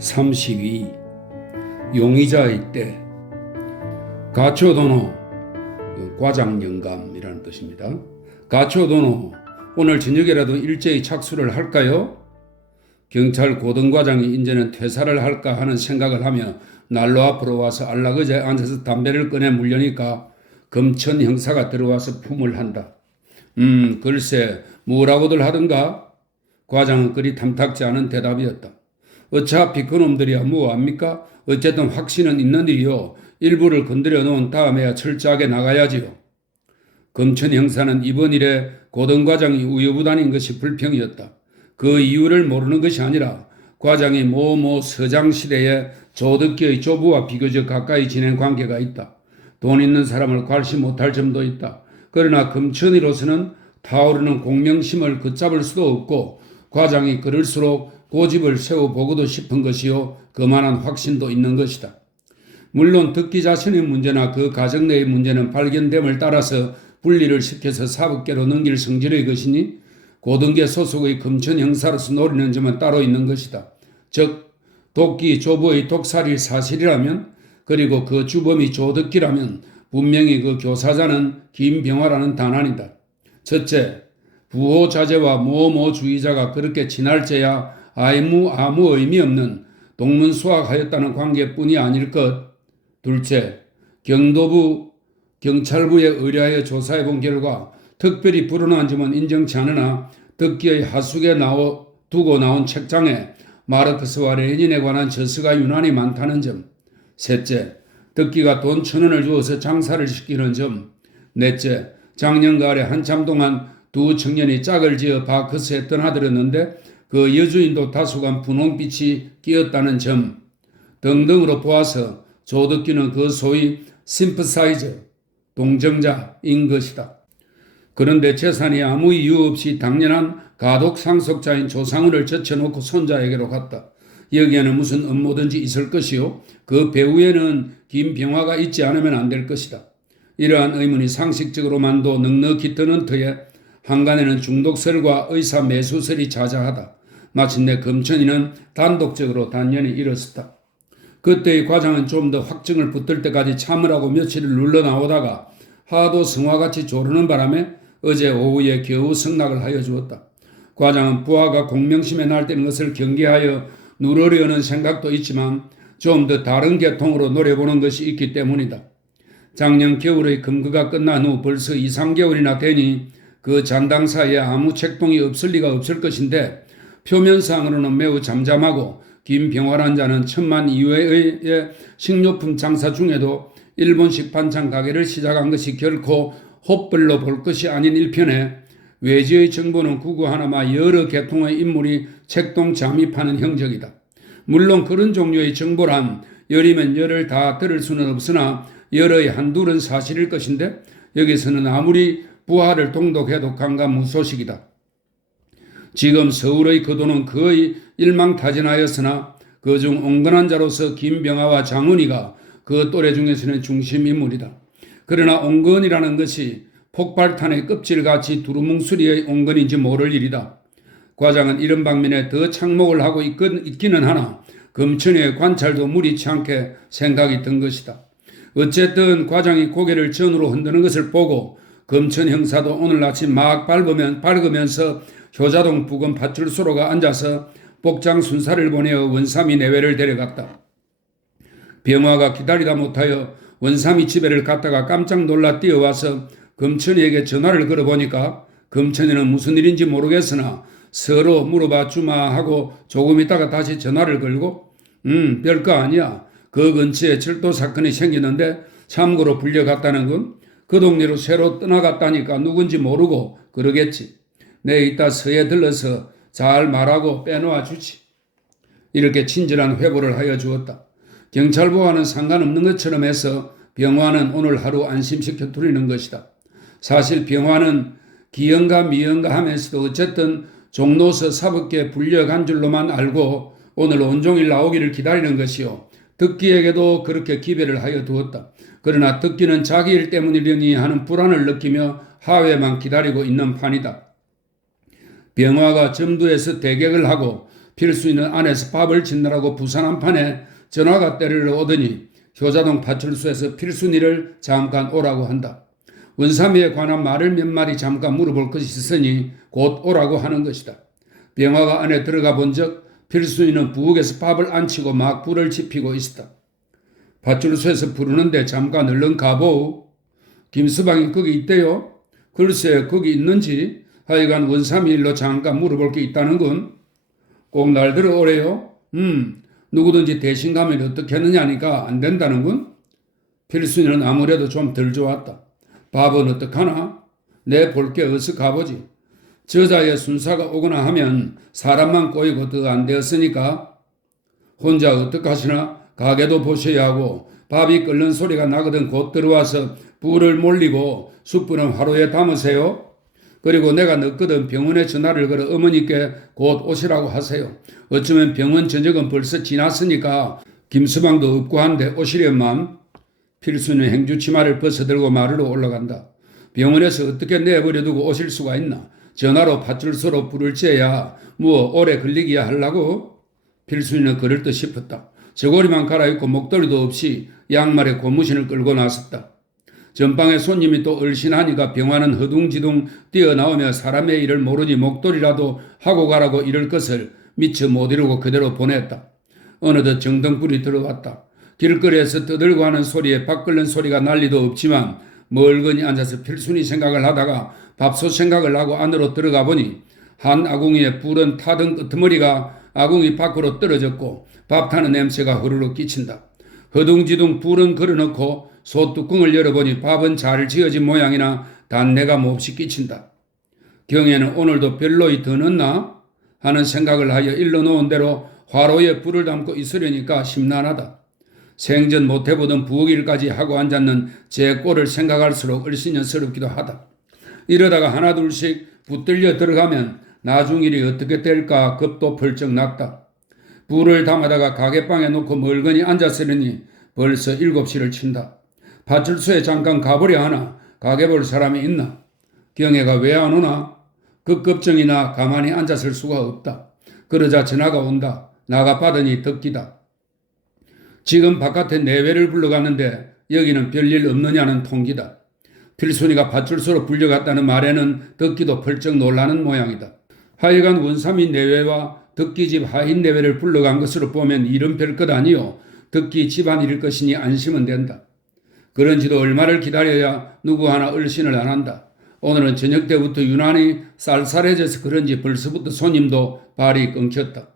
32. 용의자의 때. 가초도노 과장영감이라는 뜻입니다. 가초도노, 오늘 저녁에라도 일제히 착수를 할까요? 경찰 고등과장이 이제는 퇴사를 할까 하는 생각을 하며 난로 앞으로 와서 안락의자에 앉아서 담배를 꺼내 물려니까 검천 형사가 들어와서 품을 한다. 글쎄 뭐라고들 하든가? 과장은 그리 탐탁지 않은 대답이었다. 어차피 그놈들이야 뭐합니까? 어쨌든 확신은 있는 일이요. 일부를 건드려 놓은 다음에야 철저하게 나가야지요. 검천 형사는 이번 일에 고등과장이 우유부단인 것이 불평이었다. 그 이유를 모르는 것이 아니라 과장이 서장시대의 조덕기의 조부와 비교적 가까이 지낸 관계가 있다. 돈 있는 사람을 괄시 못할 점도 있다. 그러나 검천이로서는 타오르는 공명심을 걷잡을 수도 없고 과장이 그럴수록 고집을 세워보고도 싶은 것이요. 그만한 확신도 있는 것이다. 물론 듣기 자신의 문제나 그 가정 내의 문제는 발견됨을 따라서 분리를 시켜서 사법계로 넘길 성질의 것이니 고등계 소속의 검천 형사로서 노리는 점은 따로 있는 것이다. 즉 도끼 조부의 독살이 사실이라면 그리고 그 주범이 조덕기라면 분명히 그 교사자는 김병화라는 단안이다. 첫째, 부호자재와 모모주의자가 그렇게 친할제야 아무 의미 없는 동문수학하였다는 관계뿐이 아닐 것. 둘째, 경도부 경찰부에 의뢰하여 조사해본 결과 특별히 불온한 점은 인정치 않으나 덕기의 하숙에 두고 나온 책장에 마르크스와 레닌에 관한 저서가 유난히 많다는 점. 셋째, 덕기가 돈 1,000원을 주어서 장사를 시키는 점. 넷째, 작년가을에 한참 동안 두 청년이 짝을 지어 바크스에 떠나들었는데 그 여주인도 다소간 분홍빛이 끼었다는 점 등등으로 보아서 조덕기는 그 소위 심프사이저, 동정자인 것이다. 그런데 재산이 아무 이유 없이 당연한 가독 상속자인 조상우를 젖혀놓고 손자에게로 갔다. 여기에는 무슨 음모든지 있을 것이요. 그 배후에는 김병화가 있지 않으면 안 될 것이다. 이러한 의문이 상식적으로만도 넉넉히 드는 터에 한간에는 중독설과 의사 매수설이 자자하다. 마침내 검천이는 단독적으로 단연히 일었었다. 그때의 과장은 좀 더 확증을 붙을 때까지 참으라고 며칠을 눌러나오다가 하도 성화같이 조르는 바람에 어제 오후에 겨우 승낙을 하여 주었다. 과장은 부하가 공명심에 날뛰는 것을 경계하여 누르려는 생각도 있지만 좀 더 다른 계통으로 노려보는 것이 있기 때문이다. 작년 겨울의 금거가 끝난 후 벌써 2, 3개월이나 되니 그 잔당 사이에 아무 책동이 없을 리가 없을 것인데 표면상으로는 매우 잠잠하고 김병화란 자는 1,000만 이외의 식료품 장사 중에도 일본식 반찬 가게를 시작한 것이 결코 헛벌로 볼 것이 아닌 일편에 외지의 정보는 구구하나마 여러 계통의 인물이 책동 잠입하는 형적이다. 물론 그런 종류의 정보란 열이면 열을 다 들을 수는 없으나 열의 한둘은 사실일 것인데 여기서는 아무리 부하를 동독해도 감감무소식이다. 지금 서울의 거도는 거의 일망타진하였으나 그중 온건한 자로서 김병화와 장훈이가 그 또래 중에서는 중심 인물이다. 그러나 온건이라는 것이 폭발탄의 껍질같이 두루뭉술이의 온건인지 모를 일이다. 과장은 이런 방면에 더 착목을 하고 있기는 하나 검천의 관찰도 무리치 않게 생각이 든 것이다. 어쨌든 과장이 고개를 전으로 흔드는 것을 보고 검천 형사도 오늘 아침 막 밝으면서 효자동 부근 파출소로가 앉아서 복장 순사를 보내어 원삼이 내외를 데려갔다. 병화가 기다리다 못하여 원삼이 집에를 갔다가 깜짝 놀라 뛰어와서 검천이에게 전화를 걸어보니까 검천이는 무슨 일인지 모르겠으나 서로 물어봐 주마 하고 조금 있다가 다시 전화를 걸고 별거 아니야. 그 근처에 철도 사건이 생기는데 참고로 불려갔다는 건 그 동네로 새로 떠나갔다니까 누군지 모르고 그러겠지. 내 이따 서에 들러서 잘 말하고 빼놓아 주지. 이렇게 친절한 회고를 하여 주었다. 경찰부와는 상관없는 것처럼 해서 병화는 오늘 하루 안심시켜 두리는 것이다. 사실 병화는 기연가 미연가 하면서도 어쨌든 종로서 사법계 불려간 줄로만 알고 오늘 온종일 나오기를 기다리는 것이요. 덕기에게도 그렇게 기배를 하여 두었다. 그러나 덕기는 자기 일 때문이려니 하는 불안을 느끼며 하회만 기다리고 있는 판이다. 병화가 점두에서 대격을 하고 필순이는 안에서 밥을 짓느라고 부산 한판에 전화가 때리러 오더니 효자동 파출소에서 필순이를 잠깐 오라고 한다. 원삼이에 관한 말을 몇 마디 잠깐 물어볼 것이 있으니 곧 오라고 하는 것이다. 병화가 안에 들어가 본 적 필순이는 부엌에서 밥을 안 치고 막 불을 지피고 있었다. 파출소에서 부르는데 잠깐 얼른 가보우. 김서방이 거기 있대요? 글쎄 거기 있는지 하여간 원삼이 일로 잠깐 물어볼 게 있다는군. 꼭 날 들어오래요? 누구든지 대신 가면 어떻게 했느냐니까 안 된다는군. 필순이는 아무래도 좀 덜 좋았다. 밥은 어떡하나? 내 볼게 어서 가보지. 저자의 순사가 오거나 하면 사람만 꼬이고 더 안 되었으니까 혼자 어떡하시나? 가게도 보셔야 하고 밥이 끓는 소리가 나거든 곧 들어와서 불을 몰리고 숯불은 화로에 담으세요. 그리고 내가 늦거든 병원에 전화를 걸어 어머니께 곧 오시라고 하세요. 어쩌면 병원 저녁은 벌써 지났으니까 김서방도 없고 한데 오시련만. 필수는 행주치마를 벗어들고 마루로 올라간다. 병원에서 어떻게 내버려두고 오실 수가 있나. 전화로 파출소로 불을 쬐야 뭐 오래 걸리기야 하려고. 필수는 그럴 듯 싶었다. 저고리만 갈아입고 목도리도 없이 양말에 고무신을 끌고 나섰다. 전방에 손님이 또 얼씬하니까 병화는 허둥지둥 뛰어나오며 사람의 일을 모르니 목도리라도 하고 가라고 이럴 것을 미처 못 이루고 그대로 보냈다. 어느덧 정등불이 들어왔다. 길거리에서 떠들고 하는 소리에 밥 끓는 소리가 날 리도 없지만 멀거니 앉아서 필순이 생각을 하다가 밥솥 생각을 하고 안으로 들어가 보니 한 아궁이에 불은 타던 끄트머리가 아궁이 밖으로 떨어졌고 밥 타는 냄새가 흐르륵 끼친다. 허둥지둥 불은 걸어놓고 솥뚜껑을 열어보니 밥은 잘 지어진 모양이나 단내가 몹시 끼친다. 경에는 오늘도 별로이 더 넣나 하는 생각을 하여 일러 놓은 대로 화로에 불을 담고 있으려니까 심란하다. 생전 못해보던 부엌일까지 하고 앉았는 제 꼴을 생각할수록 얼씬연스럽기도 하다. 이러다가 하나둘씩 붙들려 들어가면 나중 일이 어떻게 될까 겁도 펄쩍 났다. 불을 담아다가 가게방에 놓고 멀거니 앉았으니 벌써 7시를 친다. 파출소에 잠깐 가보려 하나 가게 볼 사람이 있나? 경애가 왜 안 오나? 급급정이나 가만히 앉았을 수가 없다. 그러자 전화가 온다. 나가 받으니 덕기다. 지금 바깥에 내외를 불러갔는데 여기는 별일 없느냐는 통기다. 필순이가 파출소로 불려갔다는 말에는 덕기도 펄쩍 놀라는 모양이다. 하여간 원삼이 내외와 덕기집 하인 내외를 불러간 것으로 보면 일은 별것 아니요. 덕기 집안일일 것이니 안심은 된다. 그런지도 얼마를 기다려야 누구 하나 얼씬을 안 한다. 오늘은 저녁 때부터 유난히 쌀쌀해져서 그런지 벌써부터 손님도 발이 끊겼다.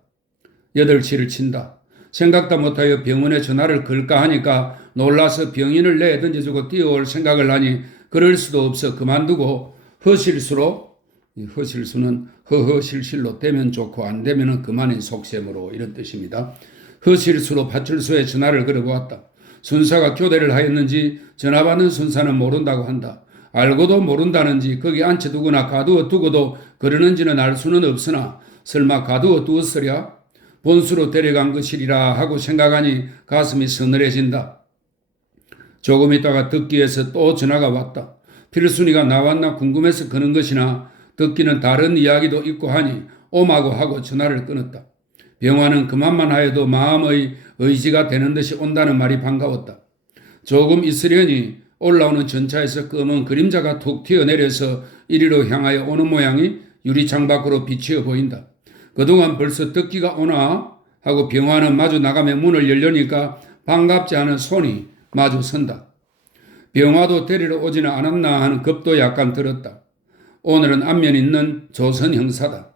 8시를 친다. 생각도 못하여 병원에 전화를 걸까 하니까 놀라서 병인을 내던져주고 뛰어올 생각을 하니 그럴 수도 없어 그만두고 허실수로, 허실수는 허허실실로 되면 좋고 안 되면 그만인 속셈으로 이런 뜻입니다. 허실수로 파출소에 전화를 걸어보았다. 순사가 교대를 하였는지 전화 받는 순사는 모른다고 한다. 알고도 모른다는지 거기 앉혀두거나 가두어 두고도 그러는지는 알 수는 없으나 설마 가두어 두었으랴? 본수로 데려간 것이리라 하고 생각하니 가슴이 서늘해진다. 조금 있다가 덕기에서 또 전화가 왔다. 필순이가 나왔나 궁금해서 거는 것이나 덕기는 다른 이야기도 있고 하니 오마고 하고 전화를 끊었다. 병화는 그만만 하여도 마음의 의지가 되는 듯이 온다는 말이 반가웠다. 조금 있으려니 올라오는 전차에서 검은 그림자가 툭 튀어내려서 이리로 향하여 오는 모양이 유리창 밖으로 비치어 보인다. 그동안 벌써 덕기가 오나 하고 병화는 마주 나가며 문을 열려니까 반갑지 않은 손이 마주 선다. 병화도 데리러 오지는 않았나 하는 겁도 약간 들었다. 오늘은 안면 있는 조선 형사다.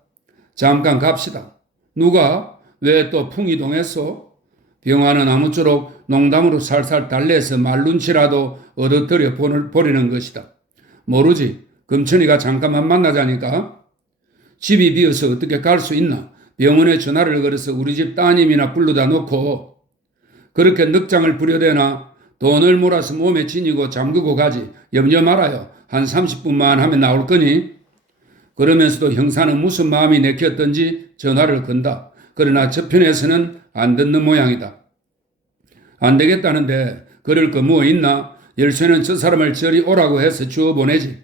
잠깐 갑시다. 누가? 왜 또 풍이동했소? 병화는 아무쪼록 농담으로 살살 달래서 말눈치라도 얻어들여 버리는 것이다. 모르지. 금천이가 잠깐만 만나자니까. 집이 비어서 어떻게 갈 수 있나? 병원에 전화를 걸어서 우리 집 따님이나 불러다 놓고 그렇게 늑장을 부려대나 돈을 몰아서 몸에 지니고 잠그고 가지. 염려 말아요. 한 30분만 하면 나올 거니? 그러면서도 형사는 무슨 마음이 내켰던지 전화를 건다. 그러나 저편에서는 안 듣는 모양이다. 안 되겠다는데 그럴 거 뭐 있나? 열쇠는 저 사람을 저리 오라고 해서 주워 보내지.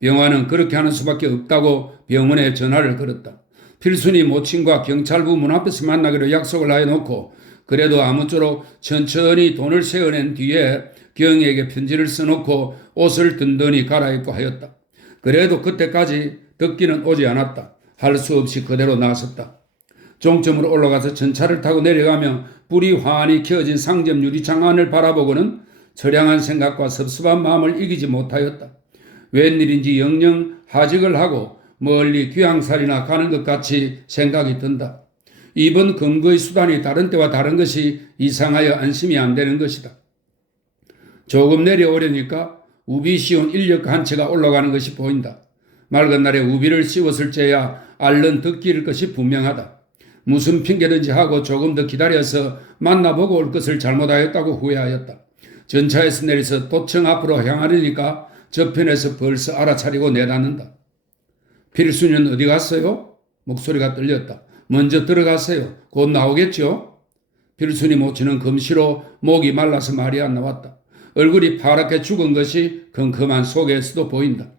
병화는 그렇게 하는 수밖에 없다고 병원에 전화를 걸었다. 필순이 모친과 경찰부 문 앞에서 만나기로 약속을 해놓고 그래도 아무쪼록 천천히 돈을 세어낸 뒤에 경에게 편지를 써놓고 옷을 든든히 갈아입고 하였다. 그래도 그때까지 덕기는 오지 않았다. 할 수 없이 그대로 나섰다. 종점으로 올라가서 전차를 타고 내려가며 불이 환히 켜진 상점 유리창 안을 바라보고는 처량한 생각과 섭섭한 마음을 이기지 못하였다. 웬일인지 영영 하직을 하고 멀리 귀향살이나 가는 것 같이 생각이 든다. 이번 검거의 수단이 다른 때와 다른 것이 이상하여 안심이 안 되는 것이다. 조금 내려오려니까 우비 씌운 인력 한 채가 올라가는 것이 보인다. 맑은 날에 우비를 씌웠을 때야 앓는 덕기일 것이 분명하다. 무슨 핑계든지 하고 조금 더 기다려서 만나보고 올 것을 잘못하였다고 후회하였다. 전차에서 내려서 도청 앞으로 향하려니까 저편에서 벌써 알아차리고 내닫는다. 필순이는 어디 갔어요? 목소리가 떨렸다. 먼저 들어가세요. 곧 나오겠죠? 필순이 모치는 금시로 목이 말라서 말이 안 나왔다. 얼굴이 파랗게 죽은 것이 컴컴한 속에서도 보인다.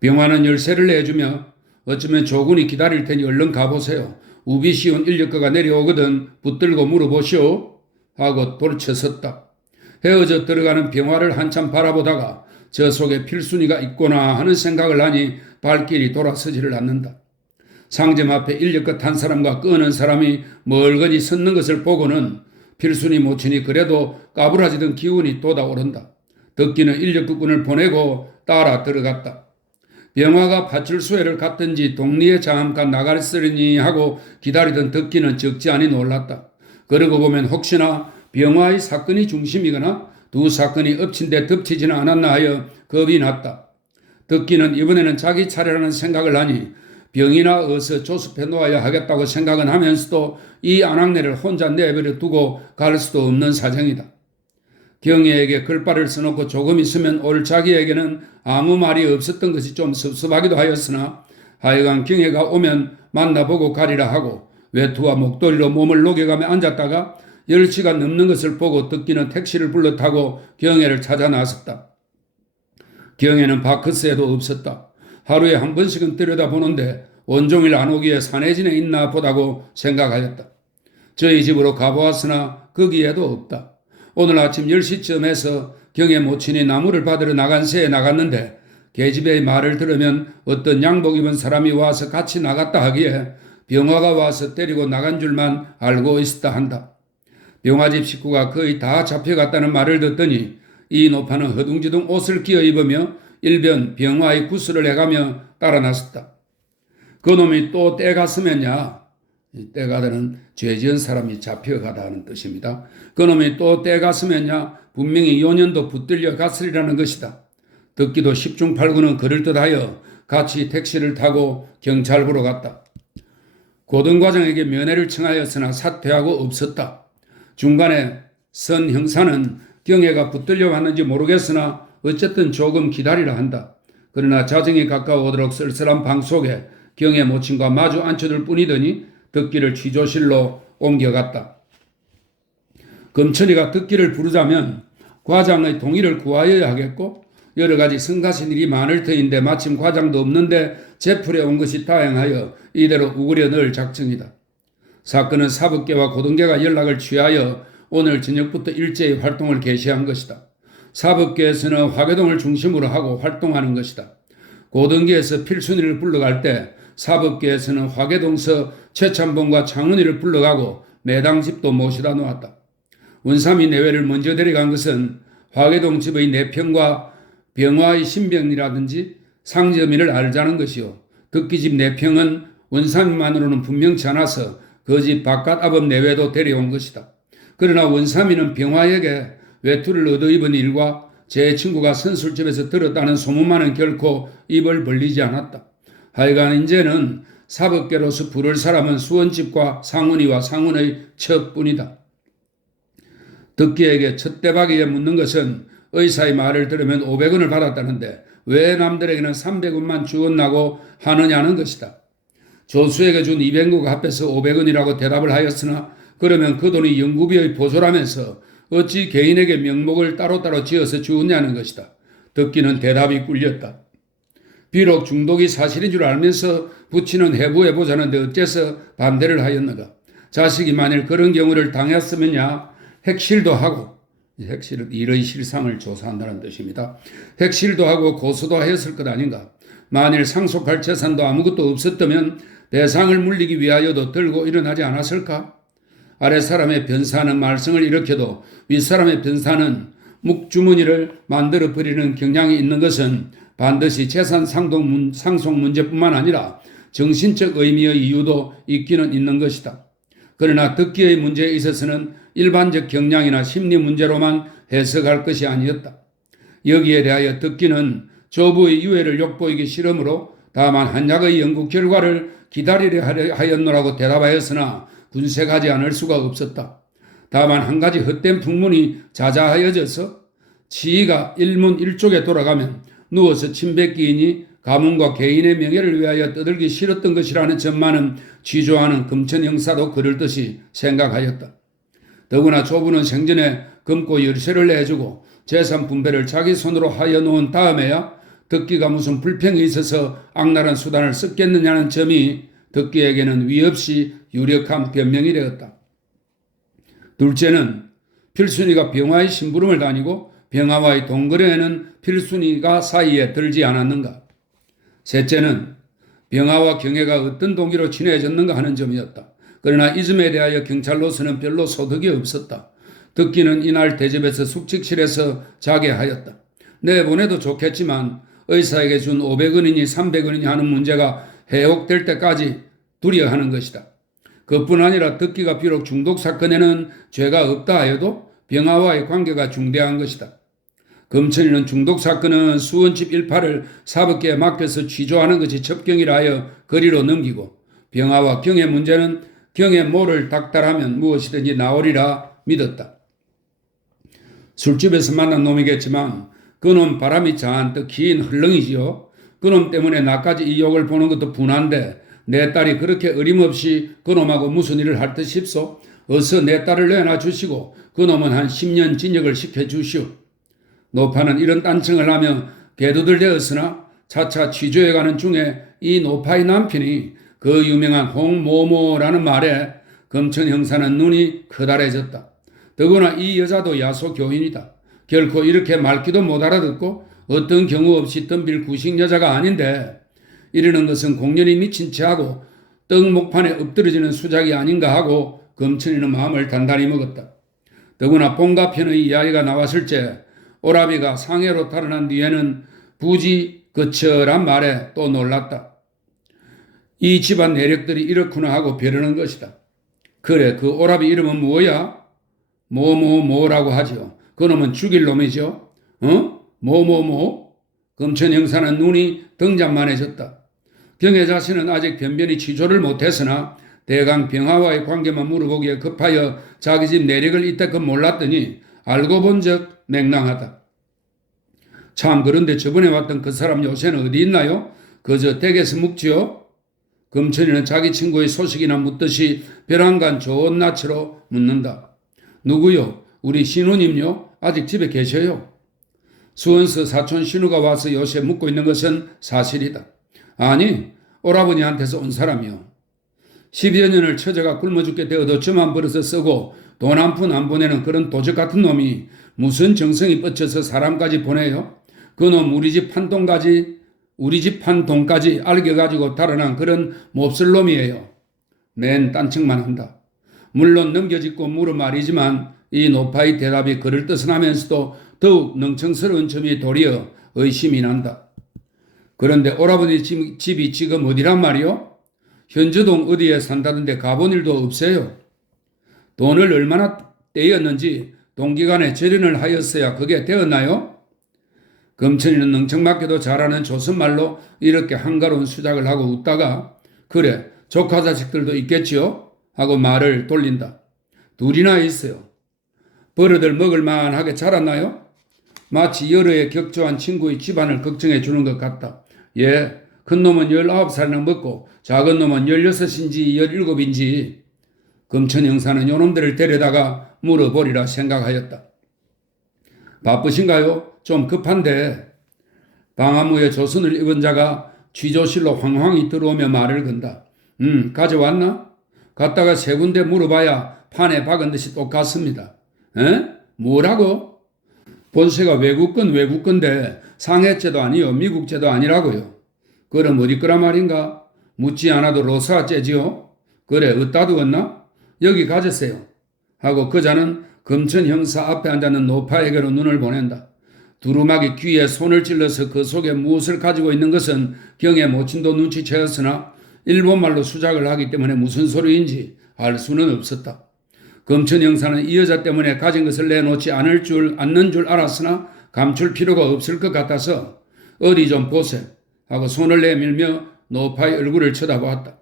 병화는 열쇠를 내주며 어쩌면 조군이 기다릴 테니 얼른 가보세요. 우비 씌운 인력거가 내려오거든 붙들고 물어보시오. 하고 돌쳐섰다. 헤어져 들어가는 병화를 한참 바라보다가 저 속에 필순이가 있구나 하는 생각을 하니 발길이 돌아서지를 않는다. 상점 앞에 인력거 탄 사람과 끄는 사람이 멀거니 섰는 것을 보고는 필순이 모친이 그래도 까불어지던 기운이 돋아오른다. 덕기는 인력거꾼을 보내고 따라 들어갔다. 병화가 파출소에를 갔든지 동리에 잠깐 나갔으리니 하고 기다리던 덕기는 적지 않이 놀랐다. 그러고 보면 혹시나 병화의 사건이 중심이거나 두 사건이 엎친 데 덮치지는 않았나 하여 겁이 났다. 덕기는 이번에는 자기 차례라는 생각을 하니 병이나 어서 조습해 놓아야 하겠다고 생각은 하면서도 이 안악내를 혼자 내버려 두고 갈 수도 없는 사정이다. 경애에게 글발을 써놓고 조금 있으면 올 자기에게는 아무 말이 없었던 것이 좀 섭섭하기도 하였으나 하여간 경애가 오면 만나보고 가리라 하고 외투와 목도리로 몸을 녹여가며 앉았다가 10시간 넘는 것을 보고 덕기는 택시를 불러 타고 경애를 찾아 나섰다. 경애는 바크스에도 없었다. 하루에 한 번씩은 들여다보는데 온종일 안 오기에 산해진에 있나 보다고 생각하였다. 저희 집으로 가보았으나 거기에도 없다. 오늘 아침 10시쯤에서 경애 모친이 나무를 받으러 나간 새에 나갔는데 계집애의 말을 들으면 어떤 양복 입은 사람이 와서 같이 나갔다 하기에 병화가 와서 때리고 나간 줄만 알고 있었다 한다. 병화집 식구가 거의 다 잡혀갔다는 말을 듣더니 이 노파는 허둥지둥 옷을 끼어 입으며 일변 병화의 구슬을 해가며 따라 나섰다. 그놈이 또 떼갔으면야, 떼가다는 죄지은 사람이 잡혀가다 하는 뜻입니다. 그놈이 또 떼갔으면야 분명히 요년도 붙들려 갔으리라는 것이다. 듣기도 10중 8구는 그럴듯하여 같이 택시를 타고 경찰부로 갔다. 고등과장에게 면회를 청하였으나 사퇴하고 없었다. 중간에 선 형사는 경애가 붙들려 왔는지 모르겠으나 어쨌든 조금 기다리라 한다. 그러나 자정이 가까워오도록 쓸쓸한 방 속에 경애 모친과 마주 앉혀둘 뿐이더니 덕기를 취조실로 옮겨갔다. 검천이가 덕기를 부르자면 과장의 동의를 구하여야 하겠고 여러 가지 성가신 일이 많을 터인데 마침 과장도 없는데 제풀에 온 것이 다행하여 이대로 우그려 넣을 작정이다. 사건은 사법계와 고등계가 연락을 취하여 오늘 저녁부터 일제히 활동을 개시한 것이다. 사법계에서는 화계동을 중심으로 하고 활동하는 것이다. 고등계에서 필순이를 불러갈 때 사법계에서는 화계동서 최참봉과 창은이를 불러가고 매당집도 모시다 놓았다. 원삼이 내외를 먼저 데려간 것은 화계동 집의 내평과 병화의 신병이라든지 상점인을 알자는 것이요. 덕기집 내평은 원삼이만으로는 분명치 않아서 그 집 바깥 아범 내외도 데려온 것이다. 그러나 원삼이는 병화에게 외투를 얻어입은 일과 제 친구가 선술집에서 들었다는 소문만은 결코 입을 벌리지 않았다. 하여간 이제는 사법계로서 부를 사람은 수원집과 상훈이와 상훈의 첩뿐이다. 덕기에게 첫 대박이에 묻는 것은 의사의 말을 들으면 500원을 받았다는데 왜 남들에게는 300원만 주었나고 하느냐는 것이다. 조수에게 준 200구가 합해서 500원이라고 대답을 하였으나 그러면 그 돈이 연구비의 보조라면서 어찌 개인에게 명목을 따로따로 지어서 주었냐는 것이다. 덕기는 대답이 꿀렸다. 비록 중독이 사실인 줄 알면서 부친은 해부해보자는데 어째서 반대를 하였는가. 자식이 만일 그런 경우를 당했으면야 핵실도 하고, 핵실은 일의 실상을 조사한다는 뜻입니다. 핵실도 하고 고소도 하였을 것 아닌가. 만일 상속할 재산도 아무것도 없었다면 배상을 물리기 위하여도 들고 일어나지 않았을까? 아랫사람의 변사는 말썽을 일으켜도 윗사람의 변사는 묵주머니를 만들어버리는 경향이 있는 것은 반드시 재산 상속 문제뿐만 아니라 정신적 의미의 이유도 있기는 있는 것이다. 그러나 듣기의 문제에 있어서는 일반적 경향이나 심리 문제로만 해석할 것이 아니었다. 여기에 대하여 듣기는 조부의 유해를 욕보이기 싫으므로 다만 한약의 연구 결과를 기다리려 하였노라고 대답하였으나 군색하지 않을 수가 없었다. 다만 한 가지 헛된 풍문이 자자하여져서 치의가 일문일족에 돌아가면 누워서 침 뱉기이니 가문과 개인의 명예를 위하여 떠들기 싫었던 것이라는 점만은 취조하는 금천 형사도 그럴 듯이 생각하였다. 더구나 조부는 생전에 금고 열쇠를 내주고 재산 분배를 자기 손으로 하여 놓은 다음에야 듣기가 무슨 불평이 있어서 악랄한 수단을 썼겠느냐는 점이 듣기에게는 위없이 유력한 변명이 되었다. 둘째는 필순이가 병화의 심부름을 다니고 병화와의 동거래에는 필순이가 사이에 들지 않았는가. 셋째는 병화와 경혜가 어떤 동기로 친해졌는가 하는 점이었다. 그러나 이 점에 대하여 경찰로서는 별로 소득이 없었다. 듣기는 이날 대접에서 숙직실에서 자게 하였다. 내보내도 좋겠지만 의사에게 준 500원이니 300원이니 하는 문제가 해옥될 때까지 두려워하는 것이다. 그뿐 아니라 듣기가 비록 중독 사건에는 죄가 없다 하여도 병화와의 관계가 중대한 것이다. 검천이는 중독 사건은 수원집 일파를 사법계에 맡겨서 취조하는 것이 첩경이라 하여 거리로 넘기고 병화와 경의 문제는 경의 모를 닥달하면 무엇이든지 나오리라 믿었다. 술집에서 만난 놈이겠지만 그놈 바람이 잔뜩 긴 헐렁이지요. 그놈 때문에 나까지 이 욕을 보는 것도 분한데 내 딸이 그렇게 어림없이 그놈하고 무슨 일을 할 듯 싶소? 어서 내 딸을 내놔 주시고 그놈은 한 10년 징역을 시켜주시오. 노파는 이런 딴청을 하며 개도들되었으나 차차 취조해가는 중에 이 노파의 남편이 그 유명한 홍모모라는 말에 검천 형사는 눈이 커다래졌다. 더구나 이 여자도 야소 교인이다. 결코 이렇게 말귀도 못 알아듣고 어떤 경우 없이 덤빌 구식 여자가 아닌데 이러는 것은 공연히 미친 체하고 떡 목판에 엎드러지는 수작이 아닌가 하고 검천이는 마음을 단단히 먹었다. 더구나 본가편의 이야기가 나왔을 때 오라비가 상해로 달아난 뒤에는 부지 거철한 말에 또 놀랐다. 이 집안 내력들이 이렇구나 하고 벼르는 것이다. 그래, 그 오라비 이름은 뭐야? 뭐라고 하죠. 그놈은 죽일 놈이죠. 뭐? 검천 형사는 눈이 등잔만해졌다. 경혜 자신은 아직 변변히 취조를 못했으나 대강 병화와의 관계만 물어보기에 급하여 자기 집 내력을 이때껏 몰랐더니 알고 본 적 맹랑하다. 참 그런데 저번에 왔던 그 사람 요새는 어디 있나요? 그저 댁에서 묵지요? 검천이는 자기 친구의 소식이나 묻듯이 벼랑간 좋은 낯으로 묻는다. 누구요? 우리 신우님요? 아직 집에 계셔요? 수원서 사촌 신우가 와서 요새 묵고 있는 것은 사실이다. 아니, 오라버니한테서 온 사람이요. 10여 년을 처자가 굶어 죽게 되어도 저만 벌어서 쓰고 돈 한 푼 안 보내는 그런 도적 같은 놈이 무슨 정성이 뻗쳐서 사람까지 보내요? 그놈 우리 집 판 돈까지 알겨가지고 달아난 그런 몹쓸 놈이에요. 맨 딴청만 한다. 물론 넘겨짚고 물어 말이지만 이 노파의 대답이 그럴 듯은 하면서도 더욱 능청스러운 점이 도리어 의심이 난다. 그런데 오라버니 집이 지금 어디란 말이요? 현주동 어디에 산다던데 가본 일도 없어요. 돈을 얼마나 떼었는지 동기간에 절연을 하였어야 그게 되었나요? 검천이는 능청맞게도 잘하는 조선말로 이렇게 한가로운 수작을 하고 웃다가 그래 조카 자식들도 있겠지요? 하고 말을 돌린다. 둘이나 있어요. 버릇을 먹을만하게 자랐나요? 마치 여러 해 격조한 친구의 집안을 걱정해 주는 것 같다. 예, 큰 놈은 19살이나 먹고 작은 놈은 16인지 17인지 검천 형사는 요놈들을 데려다가 물어보리라 생각하였다. 바쁘신가요? 좀 급한데 방화무에 조선을 입은 자가 취조실로 황황히 들어오며 말을 건다. 가져왔나? 갔다가 세 군데 물어봐야 판에 박은 듯이 똑같습니다. 에? 뭐라고? 본세가 외국건데 상해죄도 아니요 미국죄도 아니라고요. 그럼 어디 거라 말인가? 묻지 않아도 로스아죄지요? 그래 어디다 두었나? 여기 가졌어요. 하고 그자는 금천 형사 앞에 앉아있는 노파에게로 눈을 보낸다. 두루마기 귀에 손을 찔러서 그 속에 무엇을 가지고 있는 것은 경에 모친도 눈치채었으나 일본말로 수작을 하기 때문에 무슨 소리인지 알 수는 없었다. 금천 형사는 이 여자 때문에 가진 것을 내놓지 않는 줄 알았으나 감출 필요가 없을 것 같아서 어디 좀 보세 하고 손을 내밀며 노파의 얼굴을 쳐다보았다.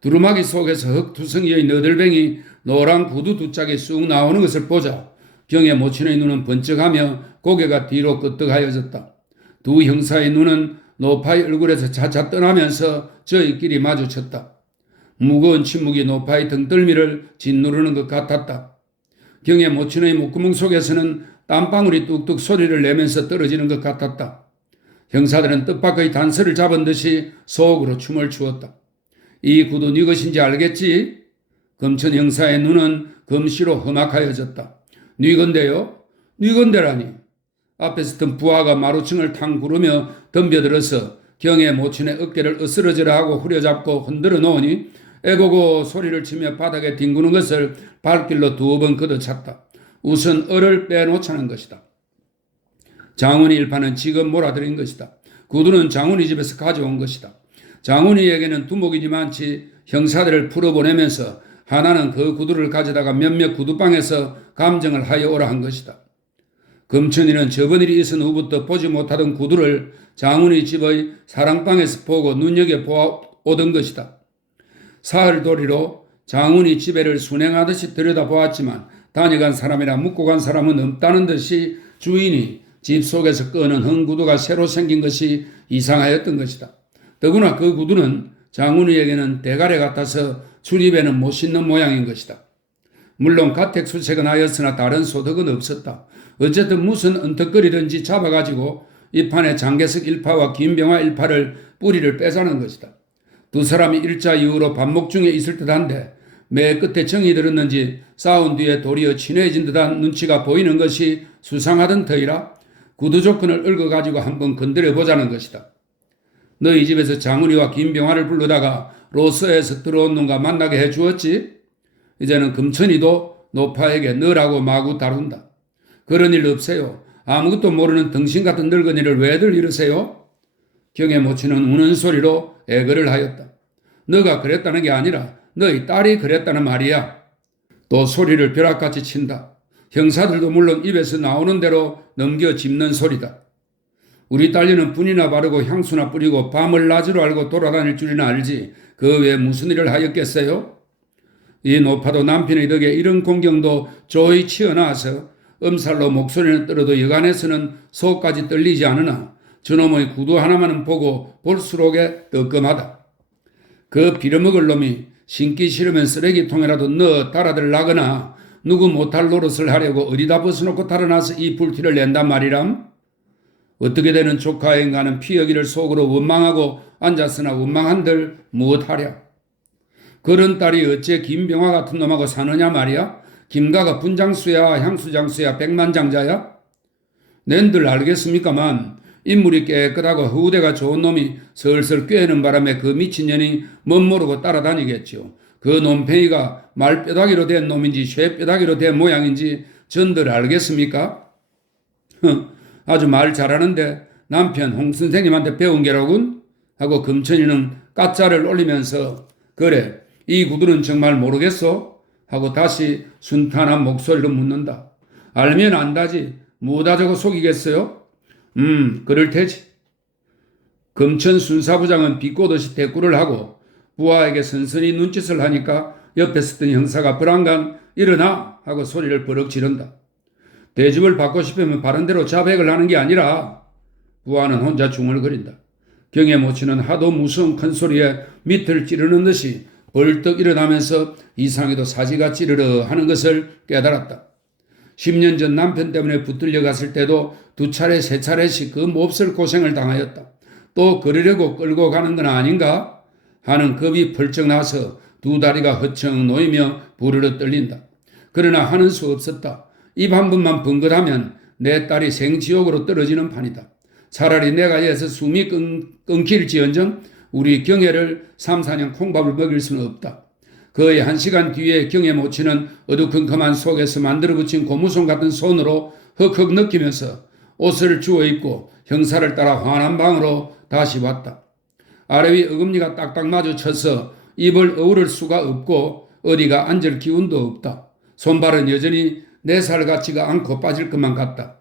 두루마기 속에서 흑투성이의 너덜뱅이 노란 구두 두 짝이 쑥 나오는 것을 보자 경의 모친의 눈은 번쩍하며 고개가 뒤로 끄떡하여졌다. 두 형사의 눈은 노파의 얼굴에서 차차 떠나면서 저희끼리 마주쳤다. 무거운 침묵이 노파의 등덜미를 짓누르는 것 같았다. 경의 모친의 목구멍 속에서는 땀방울이 뚝뚝 소리를 내면서 떨어지는 것 같았다. 형사들은 뜻밖의 단서를 잡은 듯이 속으로 춤을 추었다. 이 구두 네 것인지 알겠지? 금천 형사의 눈은 금시로 험악하여졌다. 네 건데요? 네 건데라니. 앞에 서던 부하가 마루층을 탕 구르며 덤벼들어서 경의 모친의 어깨를 으스러지라 하고 후려잡고 흔들어 놓으니 에고고 소리를 치며 바닥에 뒹구는 것을 발길로 2번 걷어찼다. 우선 얼을 빼놓자는 것이다. 장훈이 일파는 지금 몰아들인 것이다. 구두는 장훈이 집에서 가져온 것이다. 장훈이에게는 두목이지만치 형사들을 풀어보내면서 하나는 그 구두를 가져다가 몇몇 구두방에서 감정을 하여 오라 한 것이다. 금천이는 저번 일이 있은 후부터 보지 못하던 구두를 장훈이 집의 사랑방에서 보고 눈여겨보아 오던 것이다. 사흘 도리로 장훈이 집에를 순행하듯이 들여다보았지만 다녀간 사람이라 묻고 간 사람은 없다는 듯이 주인이 집 속에서 꺼낸 흥구두가 새로 생긴 것이 이상하였던 것이다. 더구나 그 구두는 장훈이에게는 대가리 같아서 출입에는 못 신는 모양인 것이다. 물론 가택수색은 하였으나 다른 소득은 없었다. 어쨌든 무슨 언덕거리든지 잡아가지고 이 판에 장계석 일파와 김병화 일파를 뿌리를 빼자는 것이다. 두 사람이 일자 이후로 반목 중에 있을 듯한데 매 끝에 정이 들었는지 싸운 뒤에 도리어 친해진 듯한 눈치가 보이는 것이 수상하던 터이라 구두 조건을 얽어가지고 한번 건드려보자는 것이다. 너희 집에서 장훈이와 김병화를 불러다가 로스에서 들어온 놈과 만나게 해주었지? 이제는 금천이도 노파에게 너라고 마구 다룬다. 그런 일 없어요. 아무것도 모르는 등신 같은 늙은이를 왜들 이러세요? 경의 모친은 우는 소리로 애걸을 하였다. 너가 그랬다는 게 아니라 너희 딸이 그랬다는 말이야. 또 소리를 벼락같이 친다. 형사들도 물론 입에서 나오는 대로 넘겨짚는 소리다. 우리 딸리는 분이나 바르고 향수나 뿌리고 밤을 낮으로 알고 돌아다닐 줄이나 알지 그 외에 무슨 일을 하였겠어요? 이 노파도 남편의 덕에 이런 공경도 조이 치어나와서 엄살로 목소리는 떨어도 여간에서는 속까지 떨리지 않으나 저놈의 구두 하나만은 보고 볼수록에 뜨끔하다. 그 빌어먹을 놈이 신기 싫으면 쓰레기통에라도 넣어 달아들라거나 누구 못할 노릇을 하려고 어디다 벗어놓고 달아나서 이 불티를 낸단 말이람? 어떻게 되는 조카인가는 피여기를 속으로 원망하고 앉았으나 원망한들 무엇하랴? 그런 딸이 어째 김병화 같은 놈하고 사느냐 말이야? 김가가 분장수야 향수장수야 백만장자야? 낸들 알겠습니까만 인물이 깨끗하고 후대가 좋은 놈이 슬슬 꾀는 바람에 그 미친년이 멋모르고 따라다니겠지요. 그 놈팽이가 말뼈다귀로 된 놈인지 쇠뼈다귀로 된 모양인지 전들 알겠습니까? 아주 말 잘하는데 남편 홍 선생님한테 배운 게로군? 하고 금천이는 까짜를 올리면서 그래 이 구두는 정말 모르겠어? 하고 다시 순탄한 목소리로 묻는다. 알면 안다지 뭐다 저거 속이겠어요? 그럴 테지. 금천 순사부장은 비꼬듯이 대꾸를 하고 부하에게 선선히 눈짓을 하니까 옆에 서던 형사가 불안간 일어나 하고 소리를 버럭 지른다. 대접을 받고 싶으면 바른대로 자백을 하는 게 아니라 부하는 혼자 중얼거린다. 경의 모친은 하도 무서운 큰 소리에 밑을 찌르는 듯이 벌떡 일어나면서 이상해도 사지가 찌르르 하는 것을 깨달았다. 10년 전 남편 때문에 붙들려 갔을 때도 2차례 3차례씩 그 몹쓸 고생을 당하였다. 또 그러려고 끌고 가는 건 아닌가 하는 겁이 펄쩍 나서 두 다리가 허청 놓이며 부르르 떨린다. 그러나 하는 수 없었다. 입 한 번만 번긋하면 내 딸이 생지옥으로 떨어지는 판이다. 차라리 내가 얘서 숨이 끊길지언정 우리 경애를 3, 4년 콩밥을 먹일 수는 없다. 거의 1시간 뒤에 경애 모치는 어두컴컴한 속에서 만들어 붙인 고무손 같은 손으로 헉헉 느끼면서 옷을 주워 입고 형사를 따라 환한 방으로 다시 왔다. 아래 위 어금니가 딱딱 마주쳐서 입을 어우를 수가 없고 어디가 앉을 기운도 없다. 손발은 여전히 4살 같지가 않고 빠질 것만 같다.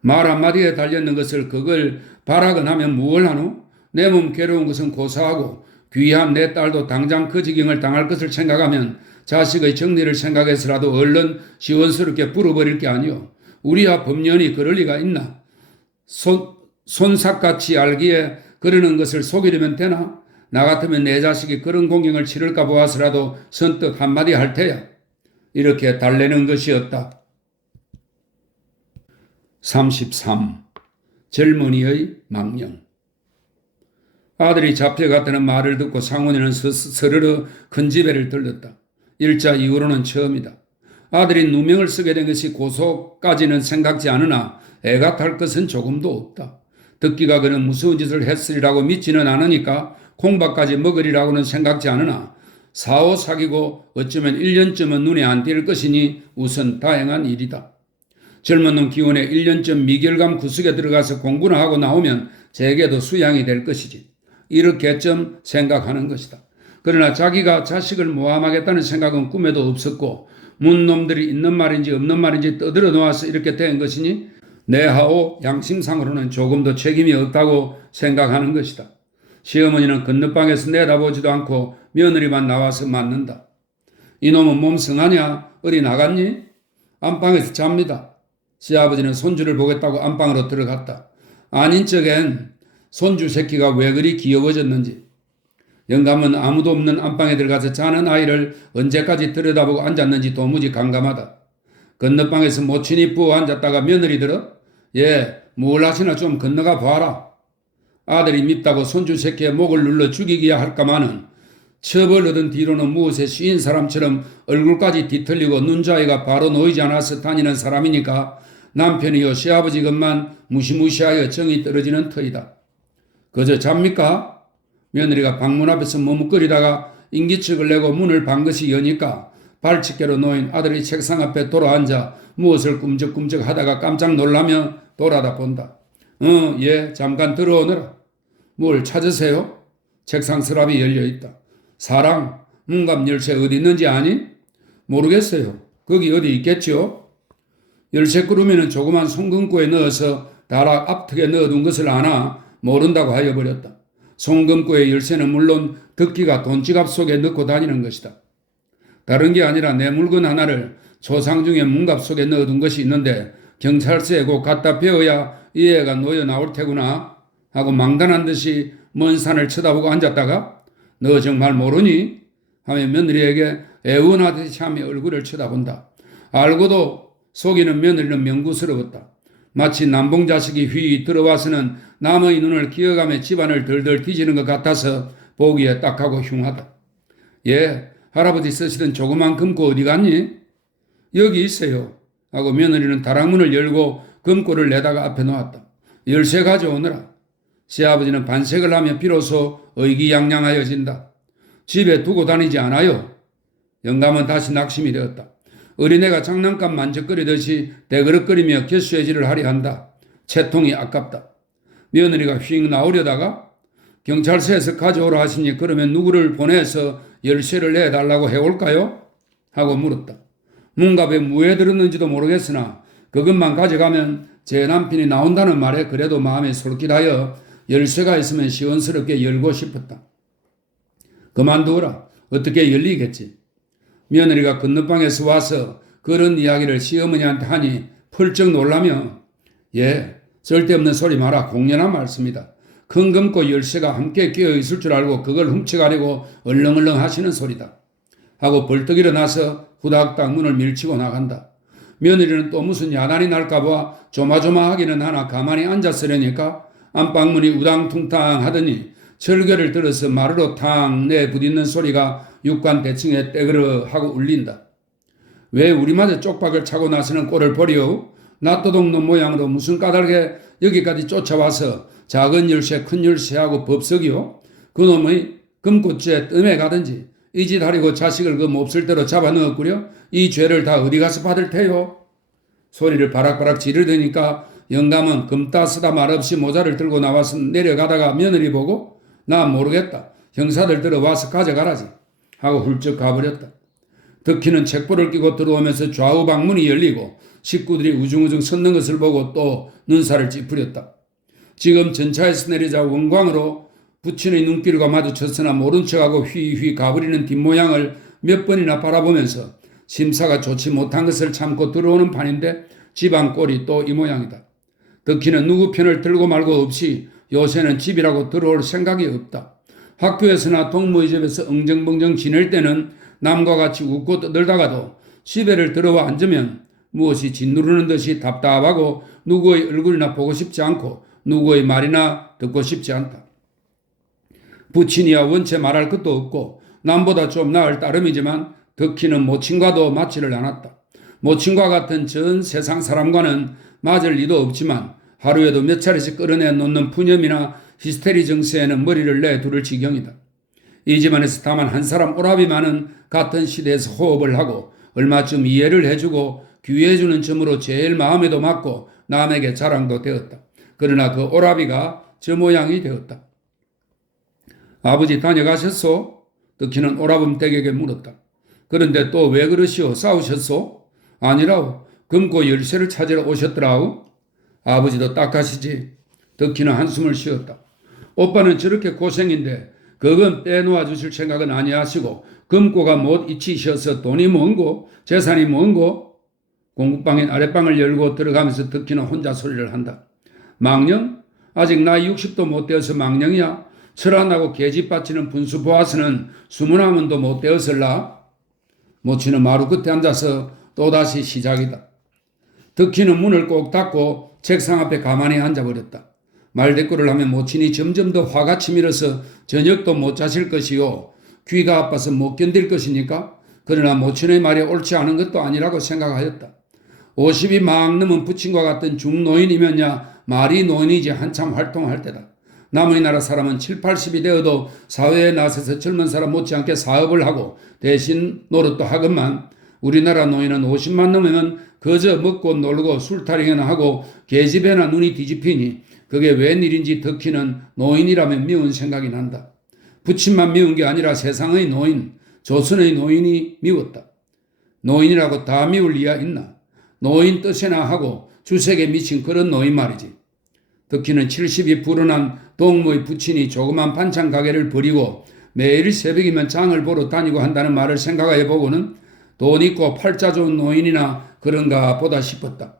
말 한마디에 달렸는 것을 그걸 바라건 하면 무얼 하노? 내 몸 괴로운 것은 고사하고 귀한 내 딸도 당장 그 지경을 당할 것을 생각하면 자식의 정리를 생각해서라도 얼른 시원스럽게 불어버릴 게 아니오. 우리야 법년이 그럴 리가 있나? 손삭같이 알기에 그러는 것을 속이려면 되나? 나 같으면 내 자식이 그런 공경을 치를까 보아서라도 선뜻 한마디 할 테야. 이렇게 달래는 것이었다. 33. 젊은이의 망령. 아들이 잡혀갔다는 말을 듣고 상훈이는 스르르 큰 지배를 들렀다. 일자 이후로는 처음이다. 아들이 누명을 쓰게 된 것이 고소까지는 생각지 않으나 애가 탈 것은 조금도 없다. 듣기가 그는 무서운 짓을 했으리라고 믿지는 않으니까 콩밥까지 먹으리라고는 생각지 않으나 사오 사귀고 어쩌면 1년쯤은 눈에 안 띌 것이니 우선 다행한 일이다. 젊은 놈 기운에 1년쯤 미결감 구석에 들어가서 공부나 하고 나오면 제게도 수양이 될 것이지. 이렇게쯤 생각하는 것이다. 그러나 자기가 자식을 모함하겠다는 생각은 꿈에도 없었고 문놈들이 있는 말인지 없는 말인지 떠들어 놓아서 이렇게 된 것이니 내하오 양심상으로는 조금도 책임이 없다고 생각하는 것이다. 시어머니는 건너방에서 내다보지도 않고 며느리만 나와서 맞는다. 이놈은 몸 성하냐? 어디 나갔니? 안방에서 잡니다. 시아버지는 손주를 보겠다고 안방으로 들어갔다. 아닌 척엔 손주 새끼가 왜 그리 귀여워졌는지. 영감은 아무도 없는 안방에 들어가서 자는 아이를 언제까지 들여다보고 앉았는지 도무지 감감하다. 건너방에서 모친이 부어 앉았다가 며느리 들어 예, 뭘 하시나 좀 건너가 봐라. 아들이 밉다고 손주 새끼의 목을 눌러 죽이기야 할까마는 처벌 얻은 뒤로는 무엇에 씌인 사람처럼 얼굴까지 뒤틀리고 눈자위가 바로 놓이지 않아서 다니는 사람이니까 남편이요 시아버지 것만 무시무시하여 정이 떨어지는 터이다. 그저 잡니까? 며느리가 방문 앞에서 머뭇거리다가 인기척을 내고 문을 반드시 여니까 발치개로 놓인 아들이 책상 앞에 돌아앉아 무엇을 꿈적꿈적 하다가 깜짝 놀라며 돌아다 본다. 예, 잠깐 들어오너라. 뭘 찾으세요? 책상 서랍이 열려있다. 사랑, 문갑 열쇠 어디 있는지 아니? 모르겠어요. 거기 어디 있겠죠? 열쇠 꾸러미는 조그만 송금구에 넣어서 다락 앞턱에 넣어둔 것을 아나 모른다고 하여 버렸다. 송금구의 열쇠는 물론 덕기가 돈지갑 속에 넣고 다니는 것이다. 다른 게 아니라 내 물건 하나를 초상 중에 문갑 속에 넣어둔 것이 있는데 경찰서에 곧 갖다 배워야 이 애가 놓여 나올 테구나 하고 망단한 듯이 먼 산을 쳐다보고 앉았다가 너 정말 모르니? 하며 며느리에게 애원하듯이 하며 얼굴을 쳐다본다. 알고도 속이는 며느리는 명구스러웠다. 마치 남봉 자식이 휘 들어와서는 남의 눈을 기어가며 집안을 덜덜 뒤지는 것 같아서 보기에 딱하고 흉하다. 예, 할아버지 쓰시던 조그만 금고 어디 갔니? 여기 있어요. 하고 며느리는 다락문을 열고 금고를 내다가 앞에 놓았다. 열쇠 가져오느라. 시아버지는 반색을 하며 비로소 의기양양하여진다. 집에 두고 다니지 않아요. 영감은 다시 낙심이 되었다. 어린애가 장난감 만적거리듯이 대그릇거리며 갯쇠질을 하려 한다. 채통이 아깝다. 며느리가 휙 나오려다가 경찰서에서 가져오라 하시니 그러면 누구를 보내서 열쇠를 내달라고 해올까요? 하고 물었다. 문갑에 무에 들었는지도 모르겠으나 그것만 가져가면 제 남편이 나온다는 말에 그래도 마음에 솔깃하여 열쇠가 있으면 시원스럽게 열고 싶었다. 그만두어라. 어떻게 열리겠지. 며느리가 건너방에서 와서 그런 이야기를 시어머니한테 하니 펄쩍 놀라며 예, 쓸데없는 소리 마라. 공연한 말씀이다. 큰 금고 열쇠가 함께 끼어 있을 줄 알고 그걸 훔쳐가려고 얼렁얼렁 하시는 소리다. 하고 벌떡 일어나서 후닥닥 문을 밀치고 나간다. 며느리는 또 무슨 야단이 날까봐 조마조마하기는 하나 가만히 앉았으려니까 안방문이 우당퉁탕 하더니 철괴를 들어서 마루로 탕 내 부딪는 소리가 육관 대층에 떼그러 하고 울린다. 왜 우리마저 쪽박을 차고 나서는 꼴을 보리오? 낫도둑놈 모양으로 무슨 까닭에 여기까지 쫓아와서 작은 열쇠 큰 열쇠하고 법석이요? 그놈의 금꽃에 뜸에 가든지 이 짓 하려고 자식을 그 몹쓸 대로 잡아 넣었구려? 이 죄를 다 어디 가서 받을 테요? 소리를 바락바락 지르더니까 영감은 금따 쓰다 말없이 모자를 들고 나와서 내려가다가 며느리 보고 나 모르겠다. 형사들 들어와서 가져가라지 하고 훌쩍 가버렸다. 덕희는 책보를 끼고 들어오면서 좌우 방문이 열리고 식구들이 우중우중 섰는 것을 보고 또 눈살을 찌푸렸다. 지금 전차에서 내리자 원광으로 부친의 눈길과 마주쳤으나 모른 척하고 휘휘 가버리는 뒷모양을 몇 번이나 바라보면서 심사가 좋지 못한 것을 참고 들어오는 판인데 집안 꼴이 또 이 모양이다. 덕희는 누구 편을 들고 말고 없이 요새는 집이라고 들어올 생각이 없다. 학교에서나 동무의 집에서 엉정벙정 지낼 때는 남과 같이 웃고 떠들다가도 집에를 들어와 앉으면 무엇이 짓누르는 듯이 답답하고 누구의 얼굴이나 보고 싶지 않고 누구의 말이나 듣고 싶지 않다. 부친이야 원체 말할 것도 없고 남보다 좀 나을 따름이지만 덕희는 모친과도 맞지를 않았다. 모친과 같은 전 세상 사람과는 맞을 리도 없지만 하루에도 몇 차례씩 끌어내 놓는 푸념이나 히스테리 정세에는 머리를 내두를 지경이다. 이 집안에서 다만 한 사람 오라비만은 같은 시대에서 호흡을 하고 얼마쯤 이해를 해주고 귀해주는 점으로 제일 마음에도 맞고 남에게 자랑도 되었다. 그러나 그 오라비가 저 모양이 되었다. 아버지 다녀가셨소? 덕희는 오라범 댁에게 물었다. 그런데 또 왜 그러시오? 싸우셨소? 아니라오. 금고 열쇠를 찾으러 오셨더라오. 아버지도 딱하시지. 덕희는 한숨을 쉬었다. 오빠는 저렇게 고생인데 그건 빼놓아 주실 생각은 아니하시고 금고가 못 잊히셔서 돈이 뭔고 재산이 뭔고? 공국방인 아랫방을 열고 들어가면서 덕희는 혼자 소리를 한다. 망령? 아직 나이 60도 못 되어서 망령이야? 철안하고 계집 바치는 분수 보아서는 20아문도 못 되었을라? 모치는 마루 끝에 앉아서 또다시 시작이다. 덕희는 문을 꼭 닫고 책상 앞에 가만히 앉아버렸다. 말대꾸를 하면 모친이 점점 더 화가 치밀어서 저녁도 못 자실 것이요. 귀가 아파서 못 견딜 것이니까. 그러나 모친의 말이 옳지 않은 것도 아니라고 생각하였다. 50이 막 넘은 부친과 같은 중노인이면야 말이 노인이지 한참 활동할 때다. 남의 나라 사람은 7, 80이 되어도 사회에 나서서 젊은 사람 못지않게 사업을 하고 대신 노릇도 하건만 우리나라 노인은 50만 넘으면 그저 먹고 놀고 술타령이나 하고 계집애나 눈이 뒤집히니 그게 웬일인지 덕희는 노인이라면 미운 생각이 난다. 부친만 미운 게 아니라 세상의 노인, 조선의 노인이 미웠다. 노인이라고 다 미울 리야 있나? 노인 뜻이나 하고 주색에 미친 그런 노인 말이지. 덕희는 70이 불어난 동무의 부친이 조그만 반찬 가게를 버리고 매일 새벽이면 장을 보러 다니고 한다는 말을 생각해 보고는 돈 있고 팔자 좋은 노인이나 그런가 보다 싶었다.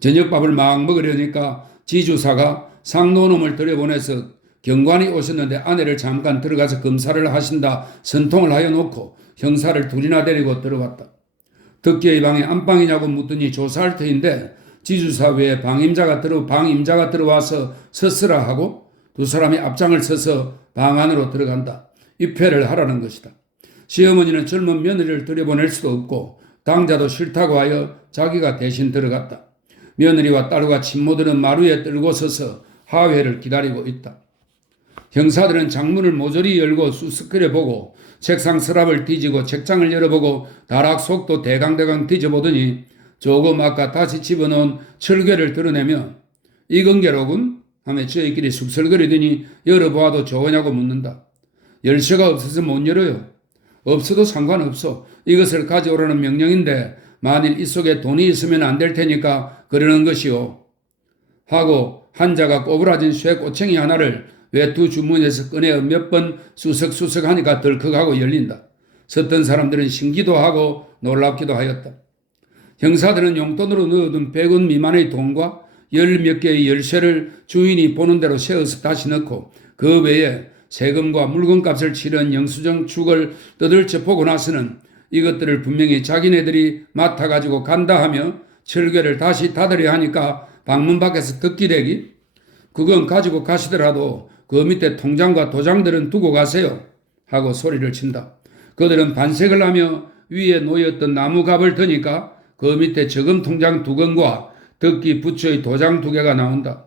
저녁밥을 막 먹으려니까 지주사가 상노놈을 들여보내서 경관이 오셨는데 아내를 잠깐 들어가서 검사를 하신다 선통을 하여 놓고 형사를 둘이나 데리고 들어왔다. 덕기의 방이 안방이냐고 묻더니 조사할 터인데 지주사 외에 방임자가 들어와서 서스라 하고 두 사람이 앞장을 서서 방 안으로 들어간다. 입회를 하라는 것이다. 시어머니는 젊은 며느리를 들여보낼 수도 없고 당자도 싫다고 하여 자기가 대신 들어갔다. 며느리와 딸과 친모들은 마루에 떨고 서서 하회를 기다리고 있다. 형사들은 장문을 모조리 열고 수스크려 보고 책상 서랍을 뒤지고 책장을 열어보고 다락 속도 대강대강 뒤져보더니 조금 아까 다시 집어넣은 철괴를 드러내며 이건 게로군 하며 저희끼리 숙설거리더니 열어보아도 좋으냐고 묻는다. 열쇠가 없어서 못 열어요. 없어도 상관없어. 이것을 가져오라는 명령인데 만일 이 속에 돈이 있으면 안 될 테니까 그러는 것이요. 하고 한자가 꼬부라진 쇠꼬챙이 하나를 외투 주머니에서 꺼내어 몇 번 수석수석 하니까 덜컥하고 열린다. 섰던 사람들은 신기도 하고 놀랍기도 하였다. 형사들은 용돈으로 넣어둔 100원 미만의 돈과 10몇 개의 열쇠를 주인이 보는 대로 세어서 다시 넣고 그 외에 세금과 물건값을 치른 영수증 축을 떠들쳐 보고 나서는 이것들을 분명히 자기네들이 맡아가지고 간다 하며 철괴를 다시 닫으려 하니까 방문 밖에서 듣기대기 그건 가지고 가시더라도 그 밑에 통장과 도장들은 두고 가세요. 하고 소리를 친다. 그들은 반색을 하며 위에 놓였던 나무갑을 드니까 그 밑에 저금 통장 2건과 덕기 부처의 도장 2개가 나온다.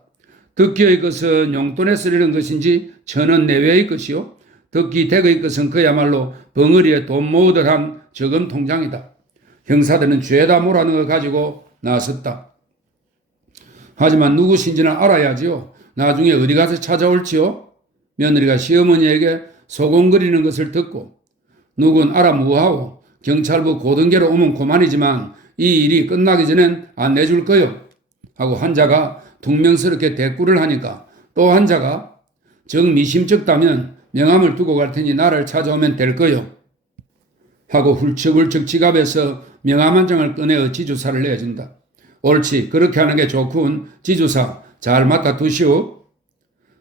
덕기의 것은 용돈에 쓰려는 것인지 1,000원 내외의 것이요. 덕기 댁의 것은 그야말로 벙어리에 돈 모으듯 한 저금 통장이다. 형사들은 죄다 몰아넣은 걸 가지고 나섰다. 하지만 누구신지는 알아야지요. 나중에 어디 가서 찾아올지요. 며느리가 시어머니에게 소곤거리는 것을 듣고 누군 알아 무하오. 경찰부 고등계로 오면 그만이지만 이 일이 끝나기 전엔 안 내줄 거요. 하고 환자가 퉁명스럽게 대꾸를 하니까 또 환자가 정미심쩍다면 명함을 두고 갈 테니 나를 찾아오면 될 거요. 하고 훌쩍훌쩍 지갑에서 명함 한 장을 꺼내어 지주사를 내준다. 옳지, 그렇게 하는 게 좋군. 지주사 잘 맡아 두시오.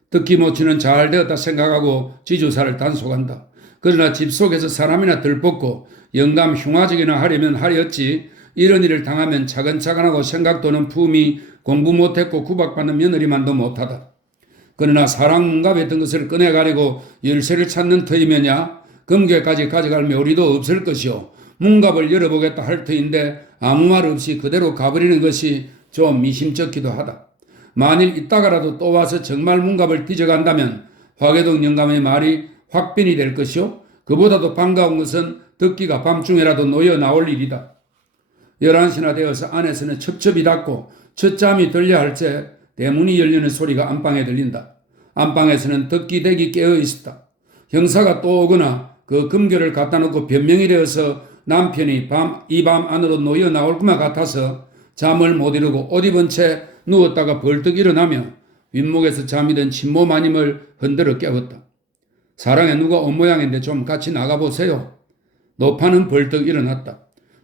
듣기 못치는 잘 되었다 생각하고 지주사를 단속한다. 그러나 집 속에서 사람이나 들벗고 영감 흉화적이나 하려면 하렸지 이런 일을 당하면 차근차근하고 생각도는 품이 공부 못했고 구박받는 며느리만도 못하다. 그러나 사랑 문갑에 든 것을 꺼내가리고 열쇠를 찾는 터이면야 금괴까지 가져갈 묘리도 없을 것이요. 문갑을 열어보겠다 할 터인데 아무 말 없이 그대로 가버리는 것이 좀 미심쩍기도 하다. 만일 이따가라도 또 와서 정말 문갑을 뒤져간다면 화계동 영감의 말이 확변이 될 것이요. 그보다도 반가운 것은 덕기가 밤중에라도 놓여 나올 일이다. 11시나 되어서 안에서는 첩첩이 닫고 첫잠이 들려 할 때 대문이 열리는 소리가 안방에 들린다. 안방에서는 덕기 댁이 깨어 있었다. 형사가 또 오거나 그 금괴를 갖다 놓고 변명이 되어서 남편이 이 밤 안으로 놓여 나올 것만 같아서 잠을 못 이루고 옷 입은 채 누웠다가 벌떡 일어나며 윗목에서 잠이 든 친모 마님을 흔들어 깨웠다. 사랑에 누가 온 모양인데 좀 같이 나가보세요. 노파는 벌떡 일어났다.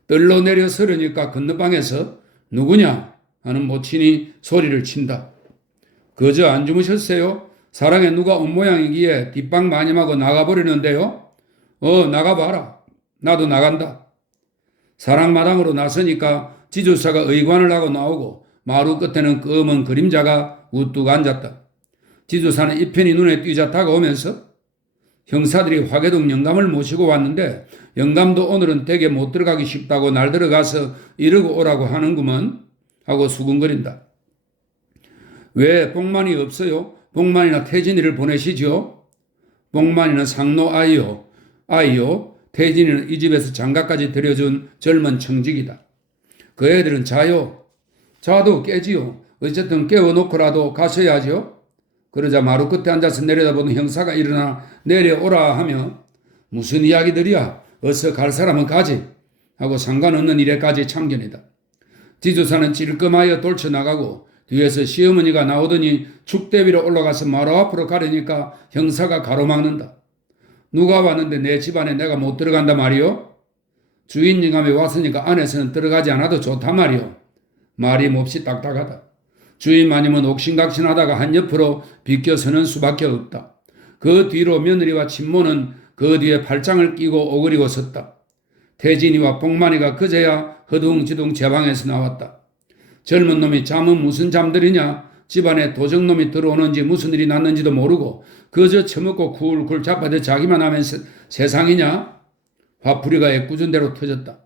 뜰로 내려 서려니까 건너방에서 누구냐 하는 모친이 소리를 친다. 그저 안 주무셨어요? 사랑에 누가 온 모양이기에 뒷방 마님하고 나가버리는데요. 나가봐라. 나도 나간다. 사랑마당으로 나서니까 지주사가 의관을 하고 나오고 마루 끝에는 검은 그림자가 우뚝 앉았다. 지주사는 이 편이 눈에 띄자 다가오면서 형사들이 화계동 영감을 모시고 왔는데 영감도 오늘은 댁에 못 들어가기 쉽다고 날 들어가서 이러고 오라고 하는구먼 하고 수근거린다. 왜 복만이 없어요? 복만이나 태진이를 보내시죠? 복만이는 상노 아이요. 태진이는 이 집에서 장가까지 들여준 젊은 청직이다. 그 애들은 자요. 자도 깨지요. 어쨌든 깨워놓고라도 가셔야죠. 그러자 마루 끝에 앉아서 내려다보는 형사가 일어나 내려오라 하며 무슨 이야기들이야. 어서 갈 사람은 가지 하고 상관없는 일에까지 참견이다. 지주사는 찔끔하여 돌쳐나가고 뒤에서 시어머니가 나오더니 축대 위로 올라가서 마루 앞으로 가려니까 형사가 가로막는다. 누가 왔는데 내 집안에 내가 못 들어간다 말이요? 주인 영감이 왔으니까 안에서는 들어가지 않아도 좋다 말이요. 말이 몹시 딱딱하다. 주인 마님은 옥신각신하다가 한옆으로 비껴서는 수밖에 없다. 그 뒤로 며느리와 친모는 그 뒤에 팔짱을 끼고 오그리고 섰다. 태진이와 복만이가 그제야 허둥지둥 제 방에서 나왔다. 젊은 놈이 잠은 무슨 잠들이냐? 집안에 도적놈이 들어오는지 무슨 일이 났는지도 모르고 그저 처먹고 굴굴 자빠져 자기만 하면 세상이냐? 화풀이가 애꿎은 대로 터졌다.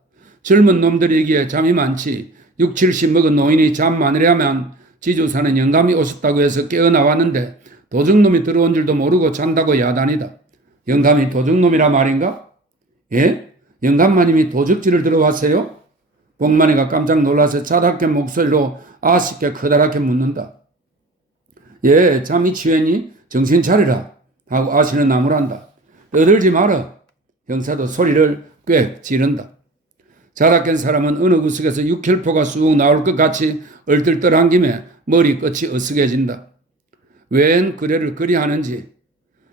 젊은 놈들이기에 잠이 많지 6, 70 먹은 노인이 잠 많으려면 지주사는 영감이 오셨다고 해서 깨어나왔는데 도적놈이 들어온 줄도 모르고 잔다고 야단이다. 영감이 도적놈이라 말인가? 예? 영감마님이 도적질을 들어왔어요? 복만이가 깜짝 놀라서 자답게 목소리로 아쉽게 커다랗게 묻는다. 예, 잠이 취했니? 정신 차리라 하고 아씨는 나무란다. 떠들지 마라. 형사도 소리를 꽤 지른다. 자다 깬 사람은 어느 구석에서 육혈포가 쑥 나올 것 같이 얼떨떨한 김에 머리끝이 어쓰게진다. 웬 그래를 그리 하는지.